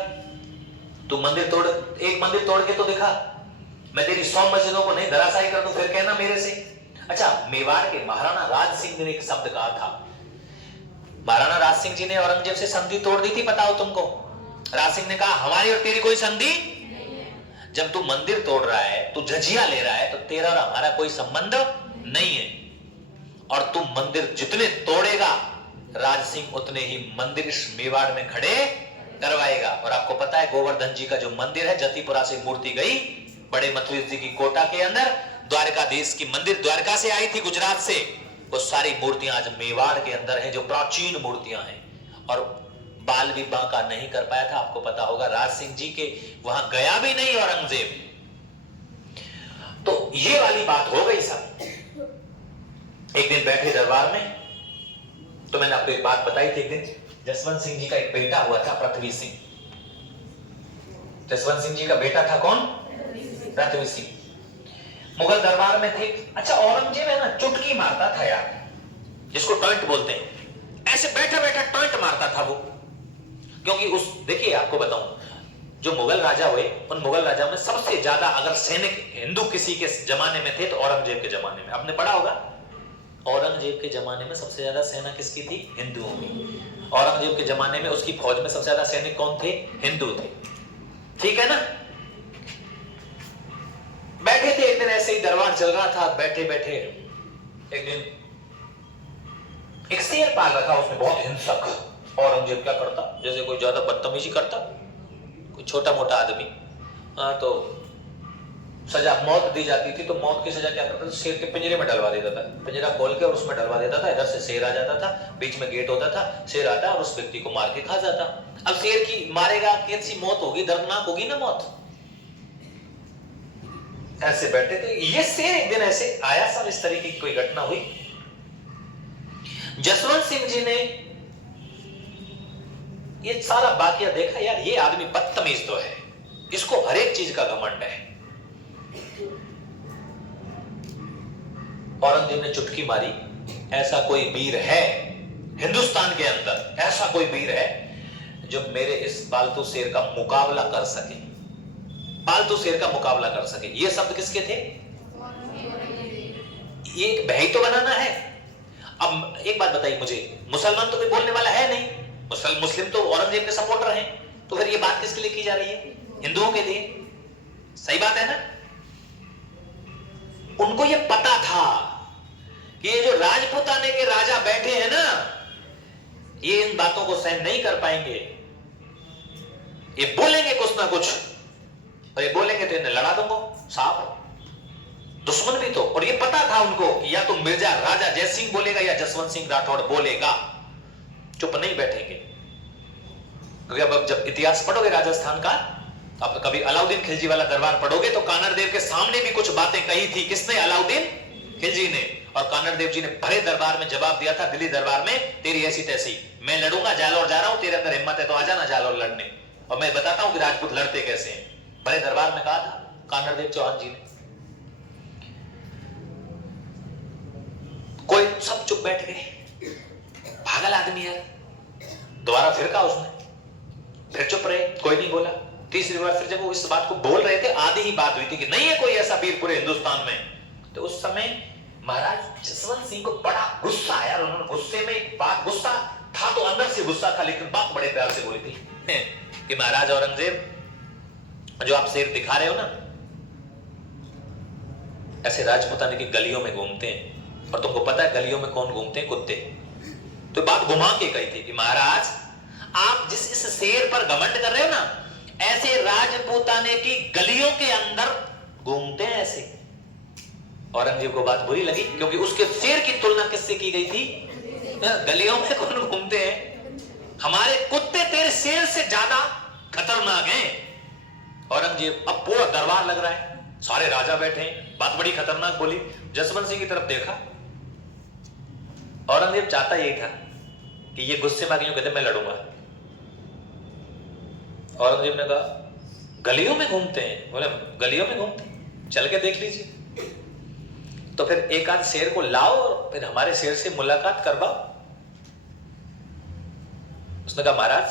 तू? मंदिर तोड़, एक मंदिर तोड़ के तो दिखा, मैं तेरी 100 मस्जिदों को नहीं धराशायी कर दूं, फिर कहना मेरे से। अच्छा, मेवाड़ के महाराणा राज सिंह ने एक शब्द कहा था। महाराणा राज सिंह जी ने औरंगजेब से संधि तोड़ दी थी, बताओ तुमको। राज सिंह ने कहा हमारी और तेरी कोई संधि, जब तू मंदिर तोड़ रहा है, तू जजिया ले रहा है, तो तेरा और हमारा कोई संबंध नहीं है। और तू मंदिर जितने तोड़ेगा राज सिंह उतने ही मंदिर इस मेवाड़ में खड़े करवाएगा। और आपको पता है गोवर्धन जी का जो मंदिर है, जतिपुरा से मूर्ति गई बड़े मतलबी जी की कोटा के अंदर, द्वारकाधीश की मंदिर द्वारका से आई थी, गुजरात से। वो सारी मूर्तियां आज मेवाड़ के अंदर हैं, जो प्राचीन मूर्तियां हैं। और बाल भी बांका नहीं कर पाया था, आपको पता होगा, राज सिंह जी के वहां गया भी नहीं औरंगजेब। तो ये वाली बात हो गई सब। एक दिन बैठे दरबार में, तो मैंने आपको एक बात बताई थी, एक दिन जसवंत सिंह जी का एक बेटा हुआ था, पृथ्वी सिंह। जसवंत सिंह जी का बेटा था कौन? पृथ्वी सिंह। मुगल दरबार में थे। अच्छा, औरंगजेब है ना, चुटकी मारता था यार, जिसको टॉइंट बोलते हैं, ऐसे बैठे बैठे टॉइंट मारता था वो। क्योंकि उस, देखिए आपको बताऊं, जो मुगल राजा हुए, उन मुगल राजा में सबसे ज्यादा अगर सैनिक हिंदू किसी के जमाने में थे तो औरंगजेब के जमाने में। आपने पढ़ा होगा, औरंगजेब के जमाने में सबसे ज्यादा सेना किसकी थी? हिंदुओं की। औरंगजेब के जमाने में उसकी फौज में सबसे ज्यादा सैनिक कौन थे? हिंदू थे। ठीक है ना। बैठे थे एक दिन, ऐसे ही दरबार चल रहा था, बैठे बैठे एक दिन एक शेर पाल रखा उसने, बहुत हिंसक। औरंगजेब क्या करता, जैसे कोई ज्यादा बदतमीजी करता, कोई छोटा मोटा आदमी, तो सजा मौत दी जाती थी। तो मौत की सजा क्या करता था? शेर के पिंजरे में डलवा देता था, पिंजरा खोल के और उसमें डलवा देता था। इधर से शेर आ जाता था, बीच में गेट होता था, शेर आता और उस व्यक्ति को मार के खा जाता। अब शेर की मारेगा, कैसी मौत होगी, दर्दनाक होगी ना मौत। ऐसे बैठे थे, ये शेर एक दिन ऐसे आया, सब इस तरीके की कोई घटना हुई। जसवंत सिंह जी ने ये सारा वाकया देखा, यार ये आदमी बदतमीज तो है, इसको हर एक चीज का घमंड है। औरंगजेब ने चुटकी मारी, ऐसा कोई वीर है हिंदुस्तान के अंदर, ऐसा कोई वीर है जो मेरे इस पालतू शेर का मुकाबला कर सके, पालतू शेर का मुकाबला कर सके। ये शब्द किसके थे? ये एक भय तो बनाना है। अब एक बात बताइए मुझे, मुसलमान तो कोई बोलने वाला है नहीं, मुस्लिम तो औरंगजेब के सपोर्टर हैं, तो फिर ये बात किसके लिए की जा रही है? हिंदुओं के लिए। सही बात है ना। उनको ये पता था कि ये जो राजपूताने के राजा बैठे हैं ना, ये इन बातों को सहन नहीं कर पाएंगे, ये बोलेंगे कुछ ना कुछ, और ये बोलेंगे तो इन्हें लड़ा दूंगा साहब, दुश्मन भी तो। और ये पता था उनको कि या तो मिर्जा राजा जयसिंह बोलेगा या जसवंत सिंह राठौड़ बोलेगा, चुप नहीं बैठेंगे। क्योंकि अब जब इतिहास पढ़ोगे राजस्थान का, आप कभी अलाउद्दीन खिलजी वाला दरबार पढ़ोगे तो कानड़ देव के सामने भी कुछ बातें कही थी। किसने? अलाउद्दीन खिलजी ने। और कानड़ देव जी ने भरे दरबार में जवाब दिया था, दिल्ली दरबार में, तेरी ऐसी तैसी, मैं लड़ूंगा, जालौर जा रहा हूं, तेरे अंदर हिम्मत है तो आ जाना जालौर लड़ने, और मैं बताता हूं कि राजपूत लड़ते कैसे हैं। भरे दरबार में कहा था कानड़ देव चौहान जी ने। कोई, सब चुप बैठ गए, पागल आदमी यार। दोबारा फिर कहा उसने, फिर चुप रहे, कोई नहीं बोला। तीसरी बार फिर जब वो इस बात को बोल रहे थे, आधी ही बात हुई थी कि नहीं है कोई ऐसा वीर पूरे हिंदुस्तान में, तो उस समय महाराज जसवंत सिंह को बड़ा गुस्सा आया। उन्होंने गुस्से में एक बात, गुस्सा था तो अंदर से गुस्सा था, लेकिन बात बड़े प्यार से बोली थी कि महाराज औरंगजेब, जो आप शेर दिखा रहे हो ना, ऐसे राजपूताने की गलियों में घूमते हैं, और तुमको पता है गलियों में कौन घूमते हैं? कुत्ते। तो बात घुमा के कही थी कि महाराज आप जिस इस शेर पर घमंड कर रहे हो ना, ऐसे राजपूताने की गलियों के अंदर घूमते हैं ऐसे। औरंगजेब को बात बुरी लगी, क्योंकि उसके शेर की तुलना किससे की गई थी? गलियों में कौन घूमते हैं? हमारे कुत्ते तेरे शेर से ज्यादा खतरनाक हैं। औरंगजेब, अब पूरा दरबार लग रहा है, सारे राजा बैठे हैं, बात बड़ी खतरनाक बोली। जसवंत सिंह की तरफ देखा, औरंगजेब चाहता यही था कि ये गुस्से में क्यों कहते मैं लड़ूंगा। औरंगजेब ने कहा गलियों में घूमते हैं? बोले गलियों में घूमते हैं, चल के देख लीजिए। तो फिर एक आध शेर को लाओ और फिर हमारे शेर से मुलाकात करवाओ। उसने कहा महाराज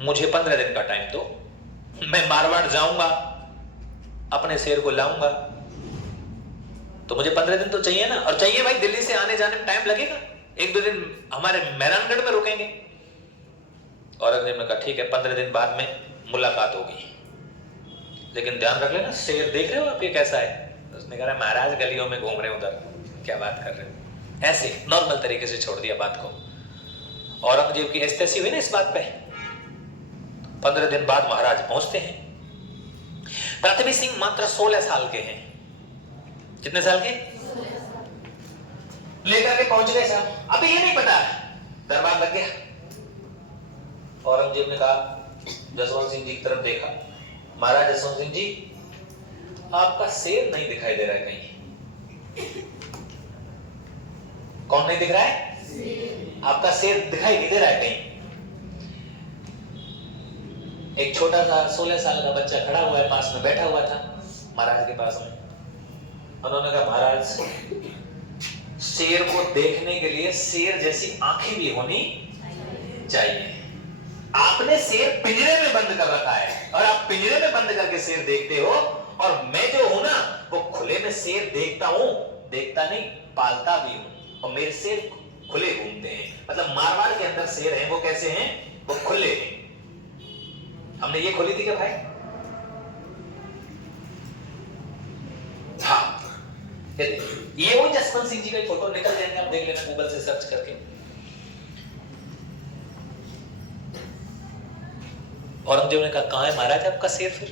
मुझे 15 दिन का टाइम दो, मैं मारवाड़ जाऊंगा, अपने शेर को लाऊंगा, तो मुझे 15 दिन तो चाहिए ना। और चाहिए भाई, दिल्ली से आने जाने में टाइम लगेगा, 1-2 दिन हमारे मेहरानगढ़ में रुकेंगे। औरंगजेब ने कहा ठीक है, 15 दिन बाद में मुलाकात होगी, लेकिन ध्यान रख लेना शेर देख रहे हो आप ये कैसा है। उसने कहा महाराज गलियों में घूम रहे उधर, क्या बात कर रहे हो। ऐसे नॉर्मल तरीके से छोड़ दिया बात को। औरंगजेब की एस्तेसी हुई ना इस बात पे, 15 दिन बाद महाराज पहुंचते हैं। पृथ्वी सिंह मात्र 16 साल के हैं। कितने साल के? लेकर के पहुंच गए साहब। अभी ये नहीं पता, दरबार लग गया। औरंगजेब ने कहा, जसवंत सिंह जी की तरफ देखा, महाराज जसवंत सिंह जी, आपका शेर नहीं दिखाई दे रहा है कहीं। कौन नहीं दिख रहा है? आपका शेर दिखाई नहीं दे रहा है कहीं। एक छोटा सा 16 साल का बच्चा खड़ा हुआ है, पास में बैठा हुआ था महाराज के पास में। उन्होंने कहा, महाराज शेर को देखने के लिए शेर जैसी आंखें भी होनी चाहिए। आपने शेर पिंजरे में बंद कर रखा है और आप पिंजरे में बंद करके शेर देखते हो, और मैं जो हूं ना वो खुले में शेर देखता हूं, देखता नहीं पालता भी हूं, और मेरे शेर खुले घूमते हैं। मतलब मारवाड़ के अंदर शेर हैं, वो कैसे हैं? वो खुले हैं। हमने ये खोली थी क्या भाई? हाँ, ये वो जसवंत सिंह जी का फोटो निकल जाएंगे, आप देख लेना गूगल से सर्च करके। औरंगजेब ने कहा, कहां है महाराज आपका शेर? फिर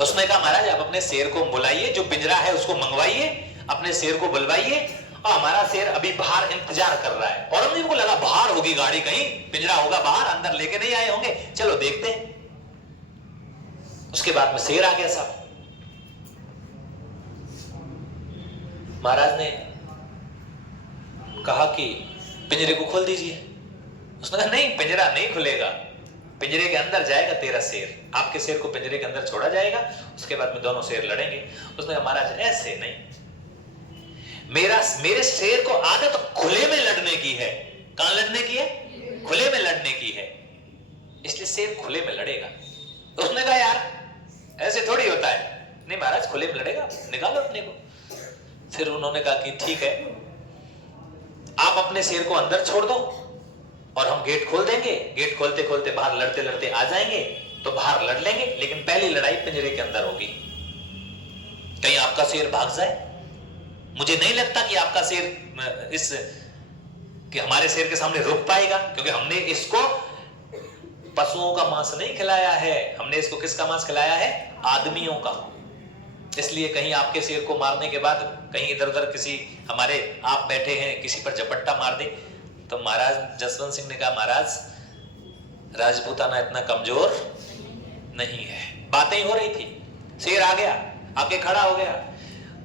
उसने कहा, महाराज आप अपने शेर को बुलाइए, जो पिंजरा है उसको मंगवाइए, अपने शेर को बुलवाइए, और हमारा शेर अभी बाहर इंतजार कर रहा है। औरंगजेब को लगा बाहर होगी गाड़ी, कहीं पिंजरा होगा बाहर, अंदर लेके नहीं आए होंगे, चलो देखते हैं। उसके बाद में शेर आ गया साहब। महाराज ने कहा कि पिंजरे को खोल दीजिए। उसने कहा, नहीं पिंजरा नहीं खुलेगा, पिंजरे के अंदर जाएगा तेरा शेर, आपके शेर को पिंजरे के अंदर छोड़ा जाएगा, उसके बाद में दोनों शेर लड़ेंगे। उसने कहा, महाराज ऐसे नहीं, मेरे शेर को आदत तो खुले में लड़ने की है। कहां लड़ने की है? खुले में लड़ने की है, इसलिए शेर खुले में लड़ेगा। उसने कहा, यार ऐसे थोड़ी होता है। नहीं महाराज खुले में लड़ेगा, निकालो अपने को। फिर उन्होंने कहा कि ठीक है, आप अपने शेर को अंदर छोड़ दो और हम गेट खोल देंगे, गेट खोलते खोलते बाहर लड़ते लड़ते आ जाएंगे, तो बाहर लड़ लेंगे, लेकिन पहली लड़ाई पिंजरे के अंदर होगी। कहीं आपका शेर भाग जाए। मुझे नहीं लगता कि आपका शेर कि हमारे शेर के सामने रुक पाएगा, क्योंकि हमने इसको पशुओं का मांस नहीं खिलाया है, हमने इसको किसका मांस खिलाया है? आदमियों का। इसलिए कहीं आपके शेर को मारने के बाद कहीं इधर उधर किसी हमारे आप बैठे हैं किसी पर झपट्टा मार दे। तो महाराज जसवंत सिंह ने कहा, महाराज राजपूताना इतना कमजोर नहीं है। बातें हो रही थी, शेर आ गया, आके खड़ा हो गया,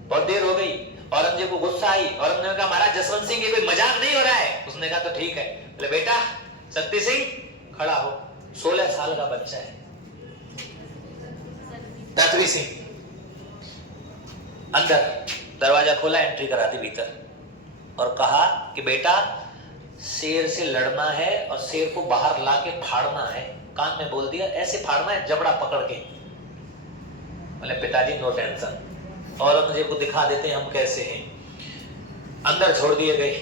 बहुत देर हो गई, औरंगजेब को गुस्सा आई। औरंगजेब ने कहा, महाराज जसवंत सिंह ये कोई मजाक नहीं हो रहा है। उसने कहा, तो ठीक है। बोले, बेटा शक्ति सिंह खड़ा हो। 16 साल का बच्चा है पृथ्वी सिंह। अंदर दरवाजा खोला, एंट्री करा दी भीतर और कहा कि बेटा शेर से लड़ना है और शेर को बाहर लाके फाड़ना है। कान में बोल दिया, ऐसे फाड़ना है जबड़ा पकड़ के। बोले, पिताजी नो टेंशन, औरंगजेब को दिखा देते हैं हम कैसे हैं। अंदर छोड़ दिए गए।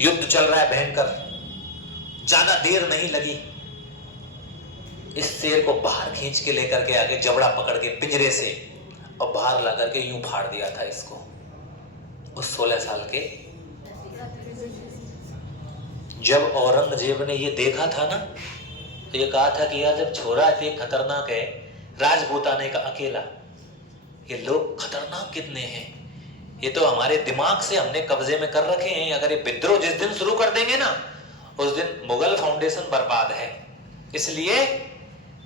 युद्ध चल रहा है भयंकर, ज्यादा देर नहीं लगी। इस शेर को बाहर खींच के लेकर के आगे जबड़ा पकड़ के पिंजरे से और बाहर ला करके यूं फाड़ दिया था इसको। उस 16 साल के। जब औरंगजेब ने ये देखा था ना, तो ये कहा था कि यार जब छोरा इतने खतरनाक है, राजपूताने का अकेला, ये लोग खतरनाक कितने हैं, ये तो हमारे दिमाग से हमने कब्जे में कर रखे हैं। अगर ये विद्रोह जिस दिन शुरू कर देंगे ना, उस दिन मुगल फाउंडेशन बर्बाद है। इसलिए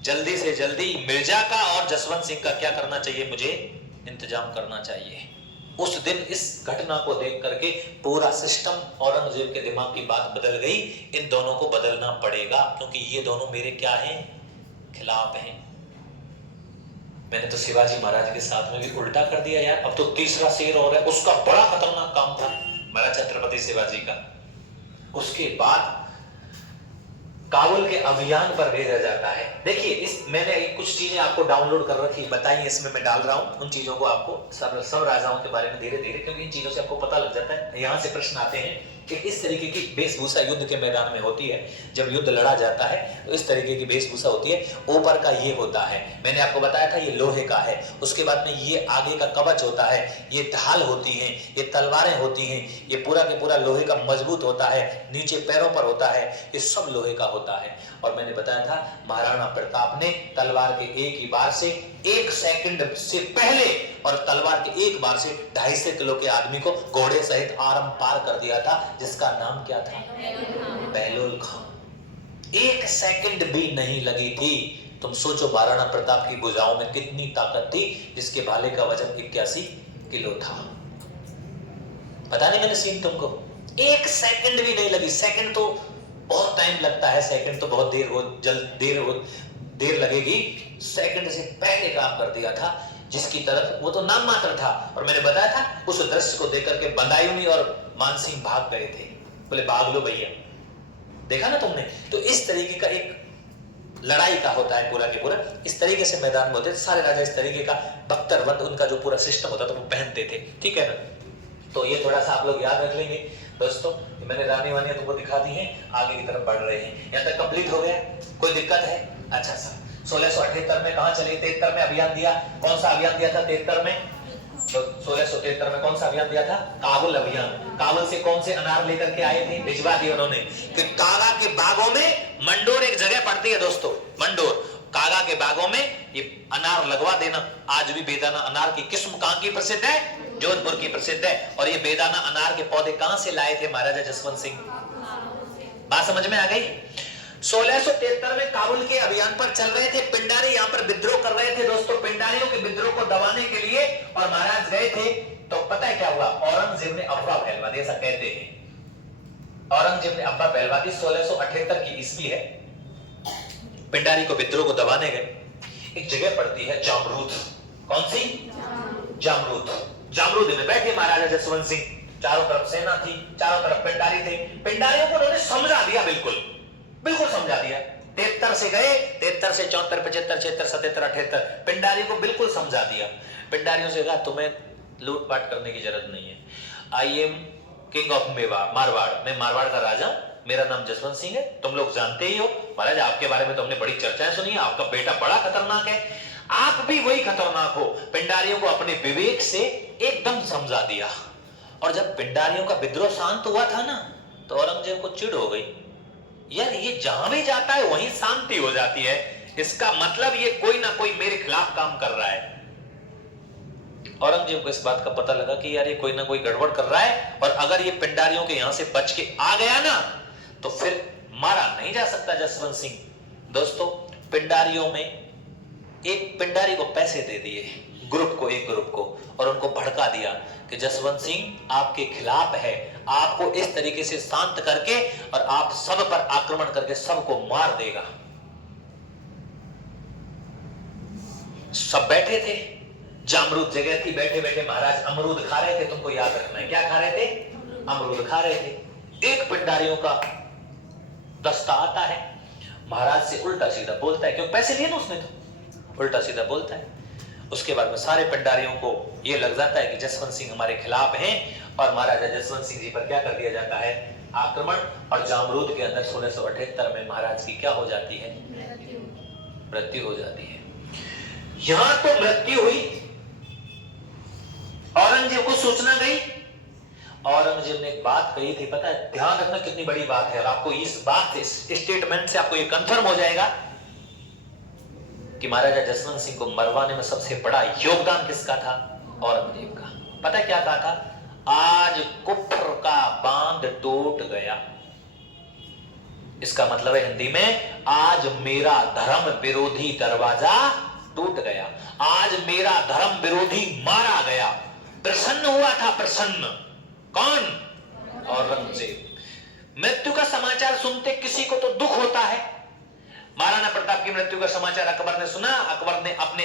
जल्दी से जल्दी मिर्जा का और जसवंत सिंह का क्या करना चाहिए, मुझे इंतजाम करना चाहिए। उस दिन इस घटना को देख करके पूरा सिस्टम, औरंगजेब के दिमाग की बात बदल गई। इन दोनों को बदलना पड़ेगा, क्योंकि ये दोनों मेरे क्या हैं? खिलाफ हैं। मैंने तो शिवाजी महाराज के साथ में भी उल्टा कर दिया यार। अब तो तीसरा शेर और है, उसका बड़ा खतरनाक काम था महाराज छत्रपति शिवाजी का। उसके बाद काबुल के अभियान पर भेजा जाता है। देखिए, इस मैंने कुछ चीजें आपको डाउनलोड कर रखी, बताई, इसमें मैं डाल रहा हूं उन चीजों को आपको, सब राजाओं के बारे में धीरे धीरे, क्योंकि इन चीजों से आपको पता लग जाता है। यहां से प्रश्न आते हैं कि इस तरीके की वेशभूषा युद्ध के मैदान में होती है। जब युद्ध लड़ा जाता है तो इस तरीके की वेशभूषा होती है। ऊपर का ये होता है, मैंने आपको बताया था ये लोहे का है। उसके बाद में ये आगे का कवच होता है, ये ढाल होती हैं, ये तलवारें होती हैं, ये पूरा के पूरा लोहे का मजबूत होता है, नीचे पैरों पर होता है, ये सब लोहे का होता है। और मैंने बताया था महाराणा प्रताप ने तलवार के एक ही बार से 1 सेकंड से पहले और तलवार के एक बार से 250 किलो के आदमी को घोड़े सहित आरम पार कर दिया था, जिसका नाम क्या था? बहलोल खां। 1 सेकंड भी नहीं लगी थी। तुम सोचो महाराणा प्रताप की भुजाओं में कितनी ताकत थी, जिसके भाले का वजन 81 किलो था। पता नहीं मैंने सीन तुमको, 1 सेकंड भी नहीं लगी। सेकंड तो बहुत टाइम लगता है, सेकंड तो बहुत देर लगेगी। सेकंड से पहले काम कर दिया था, जिसकी तरफ वो तो नाम मात्र था। और मैंने बताया था उस दृश्य को देख करके बंदायूनी और मानसिंह भाग गए थे, बोले भाग लो भैया। देखा ना तुमने? तो इस तरीके का एक लड़ाई का होता है पूरा के पूरा, इस तरीके से मैदान में होते थे सारे राजा। इस तरीके का बख्तरबंद उनका जो पूरा सिस्टम होता था वो पहनते थे, ठीक है ना? तो ये थोड़ा सा आप लोग याद रख लेंगे दोस्तों। मैंने रानी वानियां तुमको दिखा दी हैं, आगे की तरफ बढ़ रहे हैं। यहाँ तक कंप्लीट हो गया? कोई दिक्कत है? अच्छा सर, 1678 में कहां चले? 73 में अभियान दिया। कौन सा अभियान दिया था 73 में? तो 1673 में कौन सा अभियान दिया था? काबुल अभियान। काबुल से कौन से अनार लेकर के आए थे? भिजवा दिए उन्होंने। कि कागा के बागों में, मंडोर एक जगह पड़ती है दोस्तों, मंडोर, कागा के बागों में ये अनार लगवा देना। आज भी बेदाना अनार की किस्म कहां की प्रसिद्ध है? जोधपुर की प्रसिद्ध है। और ये बेदाना अनार के पौधे कहां से लाए थे महाराजा जसवंत सिंह? बात समझ में आ गई? 1673 में काबुल के अभियान पर चल रहे थे। पिंडारी यहाँ पर विद्रोह कर रहे थे दोस्तों। पिंडारियों के विद्रोह को दबाने के लिए और महाराज गए थे। तो पता है क्या हुआ? औरंगजेब ने अफवाह फैलवा दी, ऐसा कहते हैं। औरंगजेब ने अफवाह फैलवा दी। 1678 की ईस्वी है। पिंडारी को विद्रोह को दबाने गए। एक जगह पड़ती है जामरूद। कौन सी? जामरूद। जामरूद में बैठे महाराजा जसवंत सिंह। चारों तरफ सेना थी, चारों तरफ पिंडारी थे। पिंडारियों को उन्होंने समझा दिया, बिल्कुल समझा दिया। 73 से गए, 73 से 74, 75, 76, 77, 78 पिंडारी को बिल्कुल समझा दिया। पिंडारियों से कहा तुम्हें लूटपाट करने की जरूरत नहीं है। I am king of Marwar, मैं मारवाड़ का राजा, मेरा नाम जसवंत सिंह है। तुम लोग जानते ही हो महाराज, आपके बारे में तो हमने बड़ी चर्चाएं सुनी है, आपका बेटा बड़ा खतरनाक है, आप भी वही खतरनाक हो। पिंडारियों को अपने विवेक से एकदम समझा दिया। और जब पिंडारियों का विद्रोह शांत हुआ था ना, तो औरंगजेब को चिढ़ हो गई। यार ये जहां भी जाता है वहीं शांति हो जाती है, इसका मतलब ये कोई ना कोई मेरे खिलाफ काम कर रहा है। औरंगजेब को इस बात का पता लगा कि यार ये कोई ना कोई गड़बड़ कर रहा है, और अगर ये पिंडारियों के यहां से बच के आ गया ना, तो फिर मारा नहीं जा सकता जसवंत सिंह। दोस्तों, पिंडारियों में एक पिंडारी को पैसे दे दिए, एक ग्रुप को, और उनको भड़का दिया कि जसवंत सिंह आपके खिलाफ है, आपको इस तरीके से शांत करके और आप सब पर आक्रमण करके सबको मार देगा। सब बैठे थे, जामरूद जगह थी, बैठे बैठे महाराज अमरूद खा रहे थे। तुमको याद रखना है, क्या खा रहे थे? अमरूद खा रहे थे। एक पिंडारियों का दस्ता आता है, महाराज से उल्टा सीधा बोलता है, क्योंकि पैसे लिए ना उसने, तो उल्टा सीधा बोलता है। उसके बाद में सारे पिंडारियों को यह लग जाता है कि जसवंत सिंह हमारे खिलाफ हैं, और महाराजा जसवंत सिंह जी पर क्या कर दिया जाता है? आक्रमण। और जामरूद के अंदर 1678 में महाराज की क्या हो जाती है? मृत्यु हो जाती है। यहां तो मृत्यु हुई, औरंगजेब को सूचना गई। औरंगजेब ने एक बात कही थी, पता है? ध्यान रखना कितनी बड़ी बात है, और आपको इस बात से, स्टेटमेंट से आपको ये कंफर्म हो जाएगा कि महाराजा जसवंत सिंह को मरवाने में सबसे बड़ा योगदान किसका था? औरंगजेब का। पता है क्या कहा था? आज कुफ्र का बांध टूट गया। इसका मतलब है हिंदी में, आज मेरा धर्म विरोधी दरवाजा टूट गया, आज मेरा धर्म विरोधी मारा गया। प्रसन्न हुआ था, प्रसन्न। कौन? औरंगजेब। मृत्यु का समाचार सुनते किसी को तो दुख होता है। महाराणा प्रताप की मृत्यु का समाचार अकबर ने सुना। अकबर ने अपने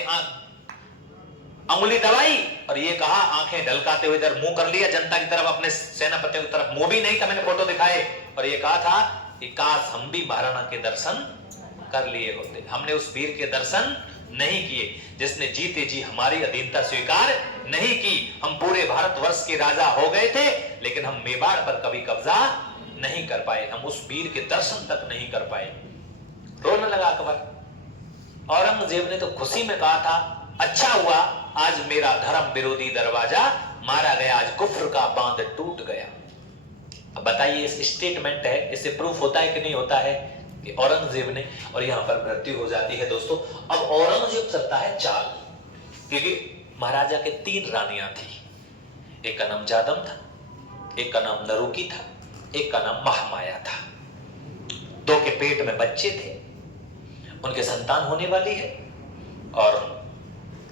अंगुली दबाई और ये कहा, आंखें ढलकाते हुए इधर मुंह कर लिया जनता की तरफ, अपने सेनापतियों की तरफ मुंह भी नहीं था, मैंने फोटो दिखाए, और ये कहा था कि काश हम भी महाराणा के दर्शन कर लिए होते। हमने उस वीर के दर्शन नहीं किए जिसने जीते जी हमारी अधीनता स्वीकार नहीं की। हम पूरे भारतवर्ष के राजा हो गए थे, लेकिन हम मेवाड़ पर कभी कब्जा नहीं कर पाए, हम उस वीर के दर्शन तक नहीं कर पाए। रोने लगा अकबर। औरंगजेब ने तो खुशी में कहा था, अच्छा हुआ आज मेरा धर्म विरोधी दरवाजा मारा गया, आज कुफ्र का बांध टूट गया। अब बताइए, इस स्टेटमेंट है, इससे प्रूफ होता है कि नहीं होता है कि औरंगजेब ने, और यहां पर मृत्यु हो जाती है दोस्तों। अब औरंगजेब चलता है चाल, क्योंकि महाराजा के 3 रानियां थी। एक का नाम जादम था, एक का नाम नरुकी था, एक का नाम महामाया था। 2 के पेट में बच्चे थे, उनके संतान होने वाली है, और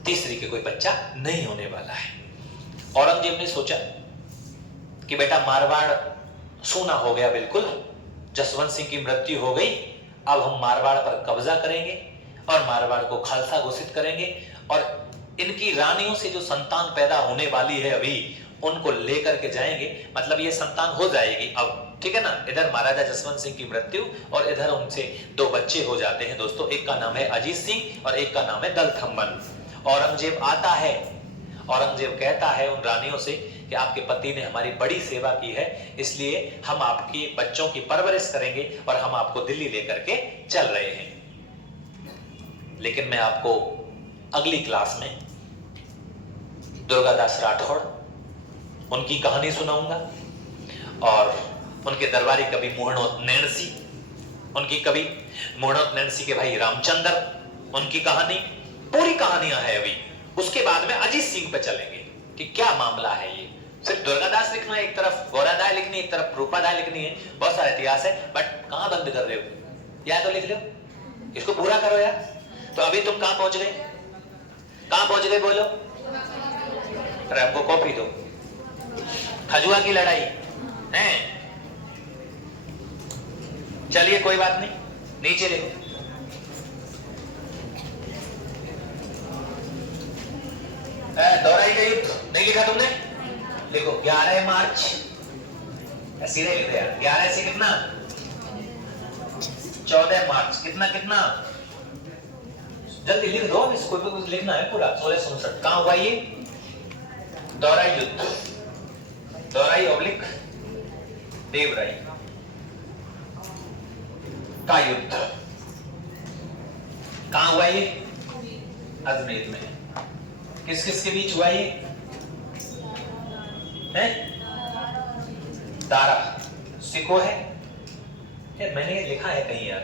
तीसरी के कोई बच्चा नहीं होने वाला है। औरंगजेब ने सोचा कि बेटा मारवाड़ सूना हो गया, बिल्कुल जसवंत सिंह की मृत्यु हो गई, अब हम मारवाड़ पर कब्जा करेंगे और मारवाड़ को खालसा घोषित करेंगे, और इनकी रानियों से जो संतान पैदा होने वाली है अभी, उनको लेकर के जाएंगे, मतलब ये संतान हो जाएगी अब, ठीक है ना। इधर महाराजा जसवंत सिंह की मृत्यु और इधर उनसे 2 बच्चे हो जाते हैं दोस्तों। एक का नाम है अजीत सिंह और एक का नाम है दलथम्बन। औरंगजेब आता है, औरंगजेब कहता है उन रानियों से कि आपके पति ने हमारी बड़ी सेवा की है, इसलिए हम आपके बच्चों की परवरिश करेंगे और हम आपको दिल्ली लेकर के चल रहे हैं। लेकिन मैं आपको अगली क्लास में दुर्गादास राठौड़, उनकी कहानी सुनाऊंगा, और उनके दरबारी कवि मोहनोत नैणसी, उनकी कवि मोहनोत नैणसी के भाई रामचंद्र, उनकी कहानी, पूरी कहानियां हैं अभी। उसके बाद में अजीत सिंह पे चलेंगे कि क्या मामला है ये। सिर्फ दुर्गादास लिखना है एक तरफ, गौरादाय लिखनी है एक तरफ, रूपादाय लिखनी है, बहुत सारा इतिहास है, बट कहां बंद कर रहे हो? या तो लिख लो, इसको पूरा करो यार। तो अभी तुम कहां पहुंच गए, कहां पहुंच गए बोलो? अरे हमको कॉपी दो। खजुआ की लड़ाई है, चलिए कोई बात नहीं, नीचे लिखो। दौराई का युद्ध नहीं लिखा तुमने? लिखो 11 मार्च, सीधे लिख दिया। 11 से कितना? 14 मार्च, कितना कितना? जल्दी लिख दो, इसको भी कुछ लिखना है पूरा। 1667 कहां हुआ ये? दौराई युद्ध, दौराई ऑब्लिक देवराई का युद्ध कहां हुआ ये? अजमेर में। किस किस के बीच हुआ ये? है दारा सिको है? मैंने ये लिखा है कहीं यार,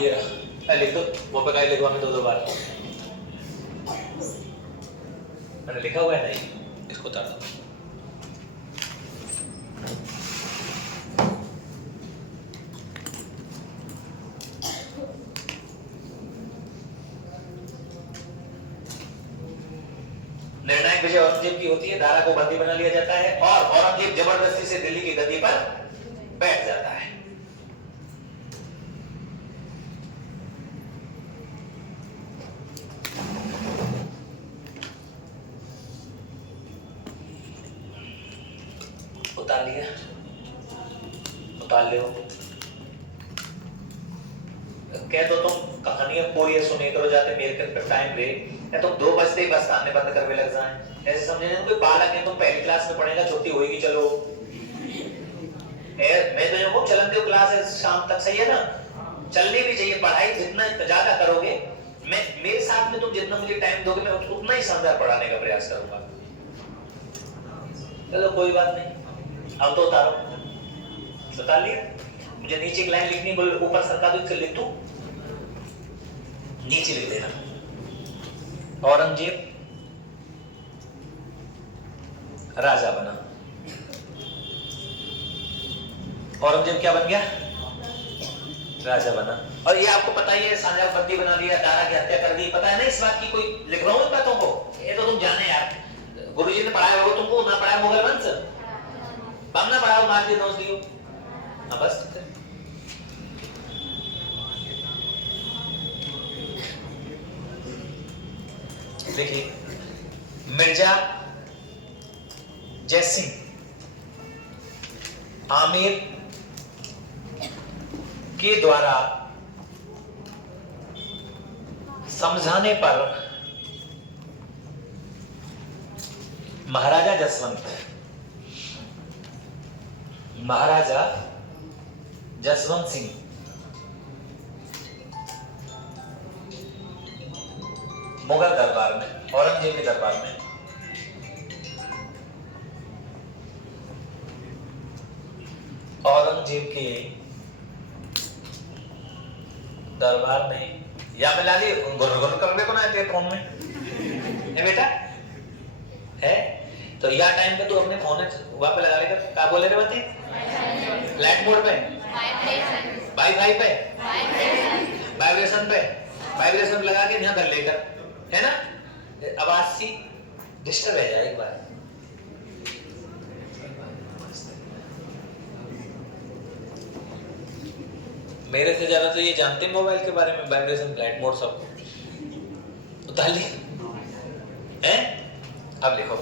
ये रहा, लिख दो। वो पे लिखवा में 2 बार मैंने लिखा हुआ है, नहीं इसको उतार दो। निर्णायक विजय औरंगजेब की होती है, दारा को बंदी बना लिया जाता है और औरंगजेब जबरदस्ती से दिल्ली की गद्दी पर बैठ जाता है। उतार लिया, उतार लो। कह तो तुम कहानियां पूरी सुने करो, जाते मेरे पे टाइम रे, या तुम 2 बजते ही बस ताने बंद करके लग जाए। ऐसे समझे ना, कोई बालक है, तुम पहली क्लास में पढ़ेगा, छुट्टी होगी, चलो मैं तो जो चलन दो क्लास है शाम तक, सही है ना? चलनी भी चाहिए पढ़ाई, जितना ज्यादा करोगे, मैं मेरे साथ में तुम जितना मुझे टाइम दोगे, मैं उतना ही शानदार पढ़ाने का प्रयास करूंगा। चलो कोई बात नहीं, अब तो उतारो। उतार लिया? मुझे नीचे की लाइन लिखनी, बोल ऊपर सरका दो, इससे लिख दो, नीचे लिख देना। औरंगजेब राजा बना। औरंगजेब क्या बन गया? राजा बना। और ये आपको पता ही है, शाहजहां बंदी बना लिया, दारा की हत्या कर दी, पता है ना इस बात की? कोई लिख रहा हूं इन बातों को, ये तो तुम जाने यार, गुरुजी ने पढ़ाया होगा तुमको, ना पढ़ाया मुगल वंश, बामना पढ़ाओ, मार दिए, नोच दियो, हाँ बस। देखिए, मिर्जा जयसिंह आमिर के द्वारा समझाने पर महाराजा जसवंत, महाराजा जसवंत सिंह मुगल दरबार में, औरंगजेब के दरबार में औरंगजेब के दरबार में या मिला ली गुर कर देखो ना तेरे फोन में है बेटा है। तो या टाइम पे तू अपने फोन वहां पे लगा लेगा, क्या बोले रे बच्चे, फ्लाइट मोड पे, वाईफाई पे, वाइब्रेशन पे, वाइब्रेशन लगा के यहाँ कर लेकर, है ना, आवाज सी डिस्टर्ब है यार एक बार। मेरे से ज्यादा तो ये जानते हैं मोबाइल के बारे में, वाइब्रेशन, फ्लाइट मोड सब उतार लिए हैं। अब लिखो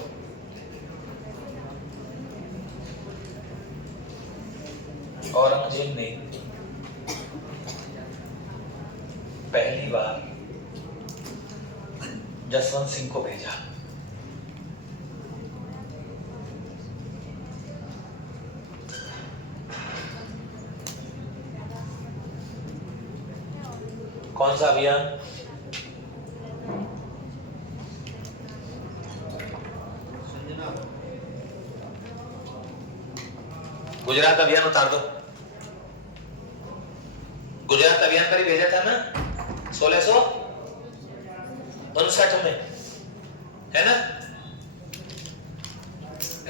औरंगजेब ने पहली बार जसवंत सिंह को भेजा। कौन सा अभियान? गुजरात अभियान उतार दो। गुजरात अभियान पर ही भेजा था ना 1659 में, है ना।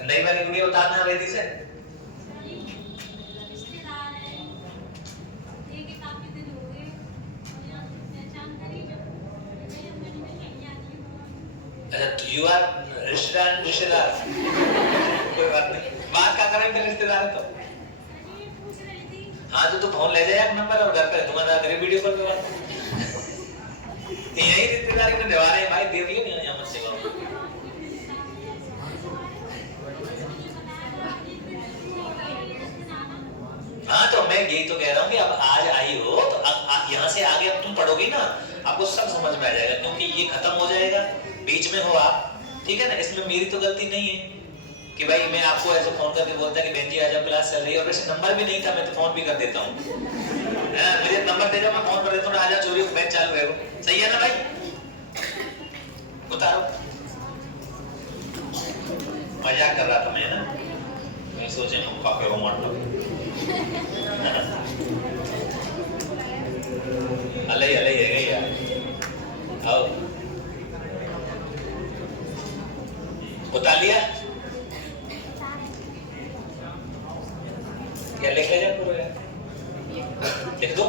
नई वाली वीडियो उतारना रेडी से। अच्छा यू आर रिश्तेदार कोई बात नहीं, बात क्या करेंगे रिश्तेदार है तो। हाँ तो फोन ले जाए नंबर और घर पे तुम्हारा घर वीडियो कॉल पे बात यही रिश्तेदारी में दवा रहे भाई, दे दिए नहीं यहाँ से। हाँ तो मैं यही तो कह रहा हूँ कि अब आज आई हो तो यहाँ से आगे अब तुम पढ़ोगी ना, आपको सब समझ में आ जाएगा, क्योंकि ये खत्म हो जाएगा, बीच में हो आप, ठीक है ना। इसमें मेरी तो गलती नहीं है कि भाई मैं आपको ऐसे फोन करके बोलता कि बहन जी आज क्लास चल रही है, और वैसे नंबर भी नहीं था, मैं तो फोन भी कर देता हूँ, मुझे नंबर दे दो मैं फोन कर देता हूँ, आजा चोरी बैच चालू है, सही है ना भाई। उतारो, मजाक कर रहा था मैं ना, मैं सोचे काफी रोमांटिक अलग अलग है यार। आओ उतार लिया या लिख ले जा पूरा यार, लिख दो,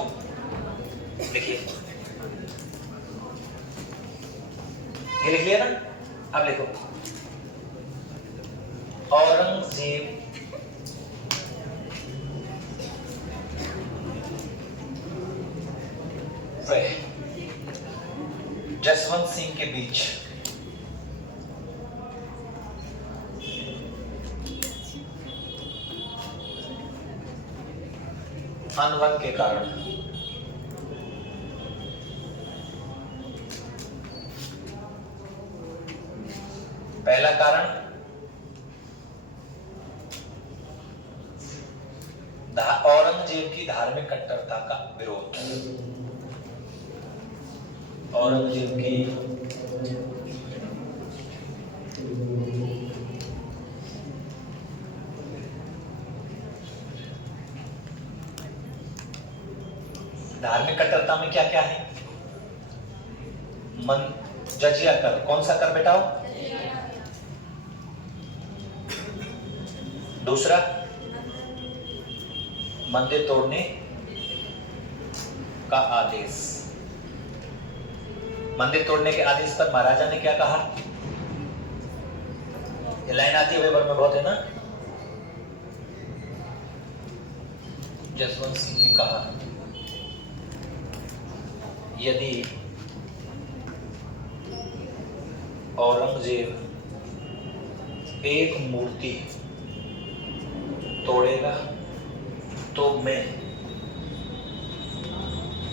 लिखिए ये लिख लिया ना। अब लिखो औरंगजेब व जसवंत सिंह के बीच अनबन के कारण पहला कारण औरंगजेब की धार्मिक कट्टरता का विरोध, औरंगजेब की धार्मिक कट्टरता में क्या क्या है? मन जजिया कर, कौन सा कर बेटाओ? दूसरा मंदिर तोड़ने का आदेश। मंदिर तोड़ने के आदेश पर महाराजा ने क्या कहा? ये लाइन आती है पेपर में बहुत, है ना। जसवंत सिंह ने कहा यदि औरंगजेब एक मूर्ति तोड़ेगा तो मैं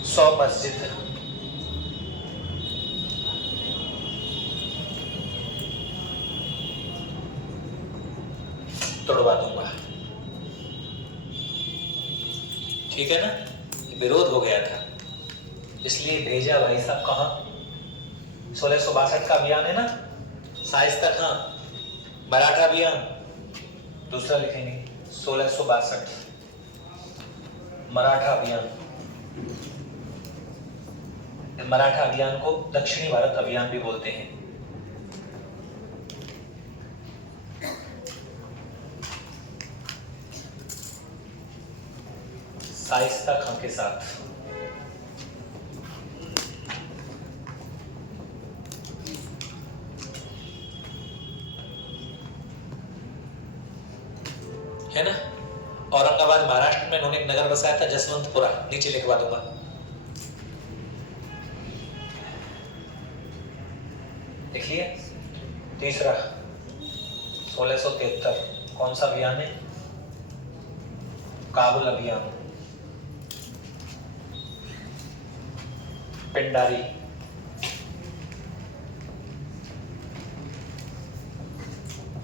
100 मस्जिद ठीक है ना, विरोध हो गया था, इसलिए भेजा भाई साहब कहाँ, 1662 का अभियान है ना, शाइस्ता खां, मराठा अभियान, दूसरा लिखेंगे 1662 मराठा अभियान। मराठा अभियान को दक्षिणी भारत अभियान भी बोलते हैं। शाइस्ता खां के साथ है ना। औरंगाबाद महाराष्ट्र में इन्होंने एक नगर बसाया था जसवंतपुरा, नीचे लिखवा दूंगा। देखिए तीसरा 1673 कौन सा अभियान है, काबुल अभियान। पिंडारी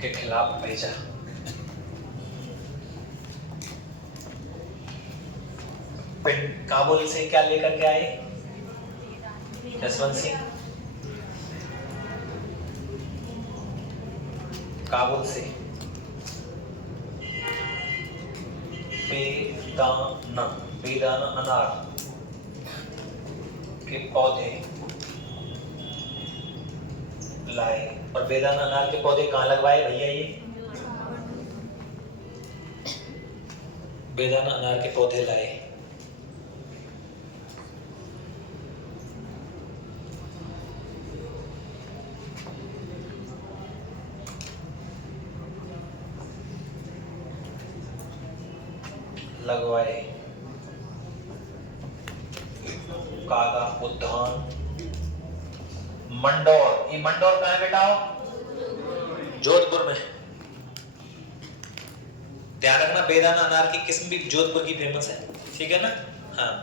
के खिलाफ भेजा। काबुल से क्या लेकर के आए, जसवंत सिंह। काबुल से बेदाना अनार के पौधे लाए। और बेदाना अनार के पौधे कहाँ लगवाए भैया, ये बेदाना अनार के पौधे लाए। लगवाए। कागा उद्यान मंडौर, ये मंडौर कहाँ है बेटा, जोधपुर में। ध्यान रखना बेदाना अनार की किस्म भी जोधपुर की फेमस है, ठीक है ना। हाँ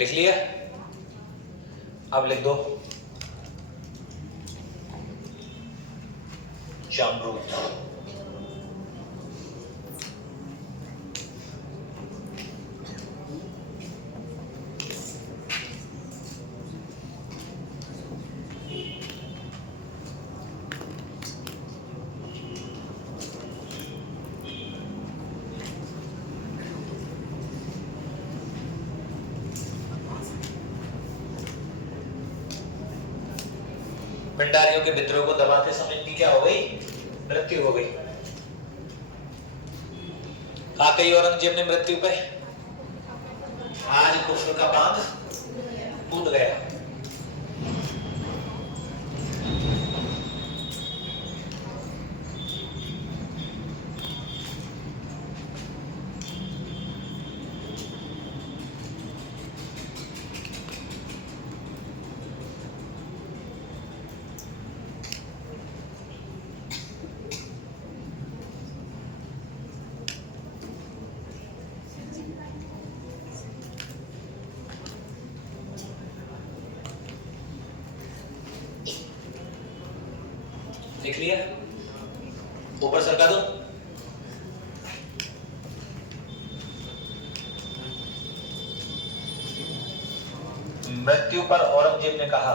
लिख लिया, अब लिख दो जामरूद। भंडारियों के विद्रोह को दबाते समय इनकी क्या हो गई, मृत्यु हो गई। कहा कही औरंगजेब ने मृत्यु पे, आज कुफर का बांध टूट गया। लिख लिया, ऊपर सरका दो। मृत्यु पर औरंगजेब ने कहा,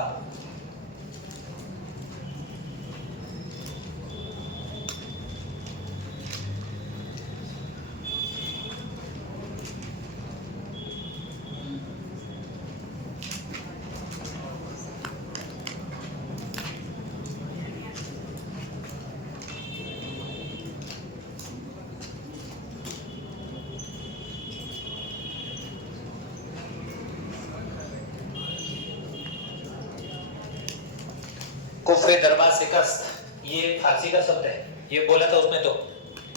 कुफ्रे दरबार शिकस्त, ये फारसी का शब्द है, ये बोला था उसमें तो,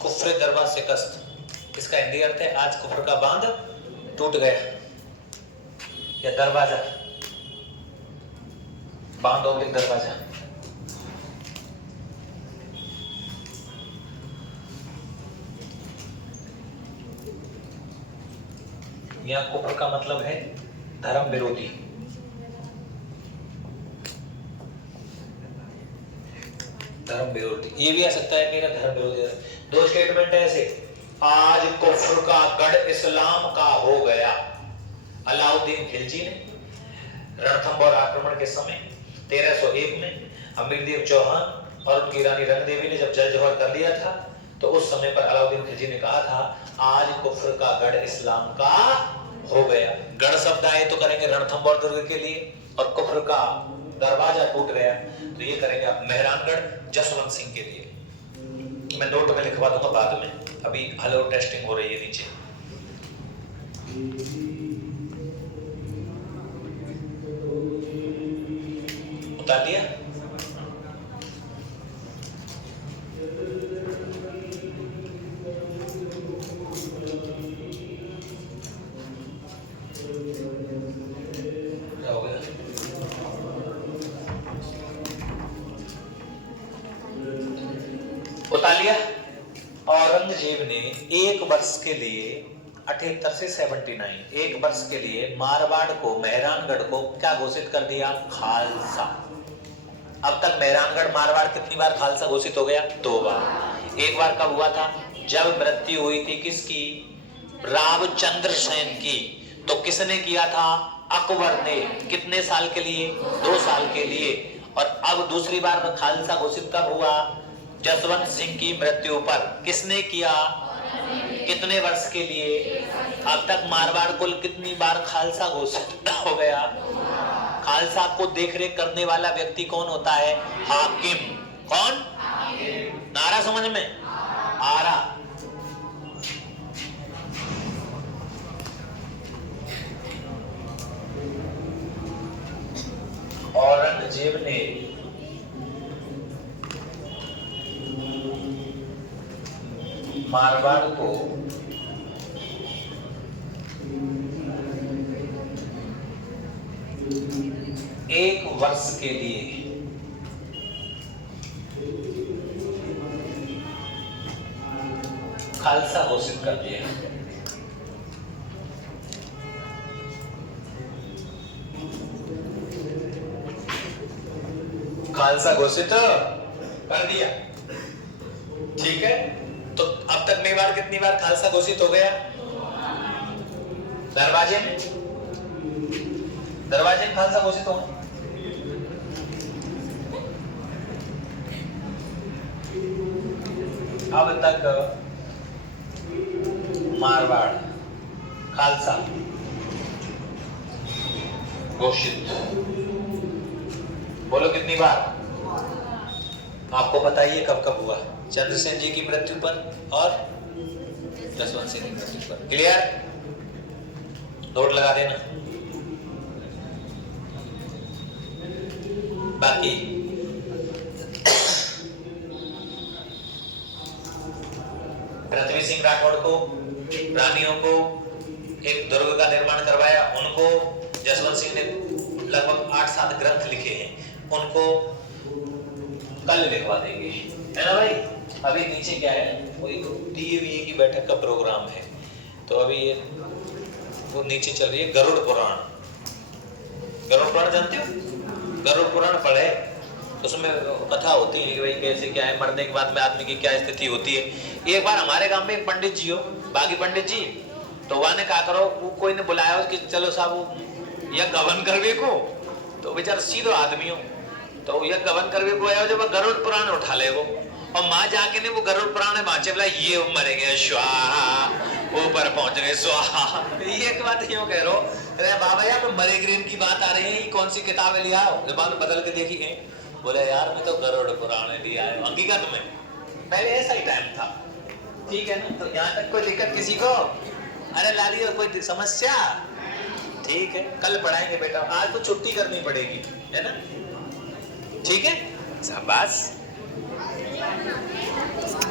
कुफ्रे दरबार शिकस्त, इसका हिंदी अर्थ है आज कुफ्र का बांध टूट गया, या दरवाजा, बांध ओब्लिक दरवाजा। यहाँ कुफ्र का मतलब है धर्म विरोधी। धर्म विरोधी, ये भी आ सकता है मेरा धर्म विरोधी। दो स्टेटमेंट है ऐसे, आज कुफ्र का गढ़ इस्लाम का हो गया। अलाउद्दीन खिलजी ने रणथंभौर आक्रमण के समय 1301 में अमीरदेव चौहान और उनकी रानी रंगदेवी ने जब जल जौहर कर लिया था, तो उस समय पर अलाउद्दीन खिलजी ने कहा था आज कुफ्र का गढ़ इस्लाम का हो गया। गढ़ शब्द आए तो करेंगे रणथंभौर दुर्ग के लिए, और कुफ्र का दरवाजा टूट गया तो ये करेंगे आप मेहरानगढ़ जसवंत सिंह के लिए। मैं नोट में लिखवा दूंगा बाद में, अभी हेलो टेस्टिंग हो रही है नीचे। उतार लिया? उतार लिया? औरंगजेब ने एक वर्ष के लिए 78 से 79 एक वर्ष के लिए मारवाड़ को, मेहरानगढ़ को क्या घोषित कर दिया? खालसा। अब तक मेहरानगढ़ मारवाड़ कितनी बार खालसा घोषित हो गया? 2 बार। एक बार कब हुआ था? जब मृत्यु हुई थी किसकी? रावचंद्र सेन की। तो किसने किया था? अकबर ने। कितने साल के लिए? 2 साल के लिए। और अब दूसरी बार खालसा घोषित कब हुआ? जसवंत सिंह की मृत्यु पर। किसने किया? कितने वर्ष के लिए? अब तक मारवाड़ कुल कितनी बार खालसा घोषित हो गया? खालसा को देखरेख करने वाला व्यक्ति कौन होता है? हाकिम। कौन? नारा समझ में आ रहा? औरंगजेब ने मारवाड़ को एक वर्ष के लिए खालसा घोषित कर दिया। खालसा घोषित कर दिया, ठीक है। तो अब तक मेवाड़ कितनी बार खालसा घोषित हो गया? दरवाजे में खालसा घोषित हो। अब तक मारवाड़ खालसा घोषित, बोलो कितनी बार? आपको पता ही है कब कब हुआ? चंद्रसेन जी की मृत्यु पर और जसवंत सिंह की मृत्यु पर। क्लियर? नोट लगा देना। बाकी पृथ्वी सिंह राठौड़ को, रानियों को एक दुर्ग का निर्माण करवाया, उनको जसवंत सिंह ने लगभग 8-7 ग्रंथ लिखे हैं, उनको कल लिखवा देंगे, है ना भाई। अभी नीचे क्या है, कोई टीए की बैठक का प्रोग्राम है, तो अभी ये वो नीचे चल रही है गरुड़ पुराण। गरुड़ पुराण जानते हो? गरुड़ पुराण पढ़े, उसमें कथा होती है कि भाई कैसे क्या है, मरने के बाद में आदमी की क्या स्थिति होती है। एक बार हमारे गांव में एक पंडित जी हो, बागी पंडित जी, तो वहां ने कहा करो, वो कोई ने बुलाया कि चलो साहब यह गवन करवे को, तो बेचारा सीधो आदमी हो, तो यह गवन करवे को आया जब गरुड़ पुराण उठा ले वो, और माँ जाके ने वो गरुड़ पुराण बाँचे, बोला ये मरे गए स्वाहा, ऊपर पहुंच गए स्वाहा। ये बात क्यों कह रहे हो? अरे बाबा यार मरे ग्रीन की बात आ रही है, कौन सी किताबें लिया हो? जबान बदल के देखी है, बोले यार मैं तो गरुड़ पुराण लिया है। हकीकत में पहले ऐसा ही टाइम था, ठीक है ना। तो यहाँ तक कोई दिक्कत किसी को? अरे लाली कोई समस्या? ठीक है, कल पढ़ाएंगे बेटा, आज तो छुट्टी करनी पड़ेगी, है ना, ठीक है। शाबाश।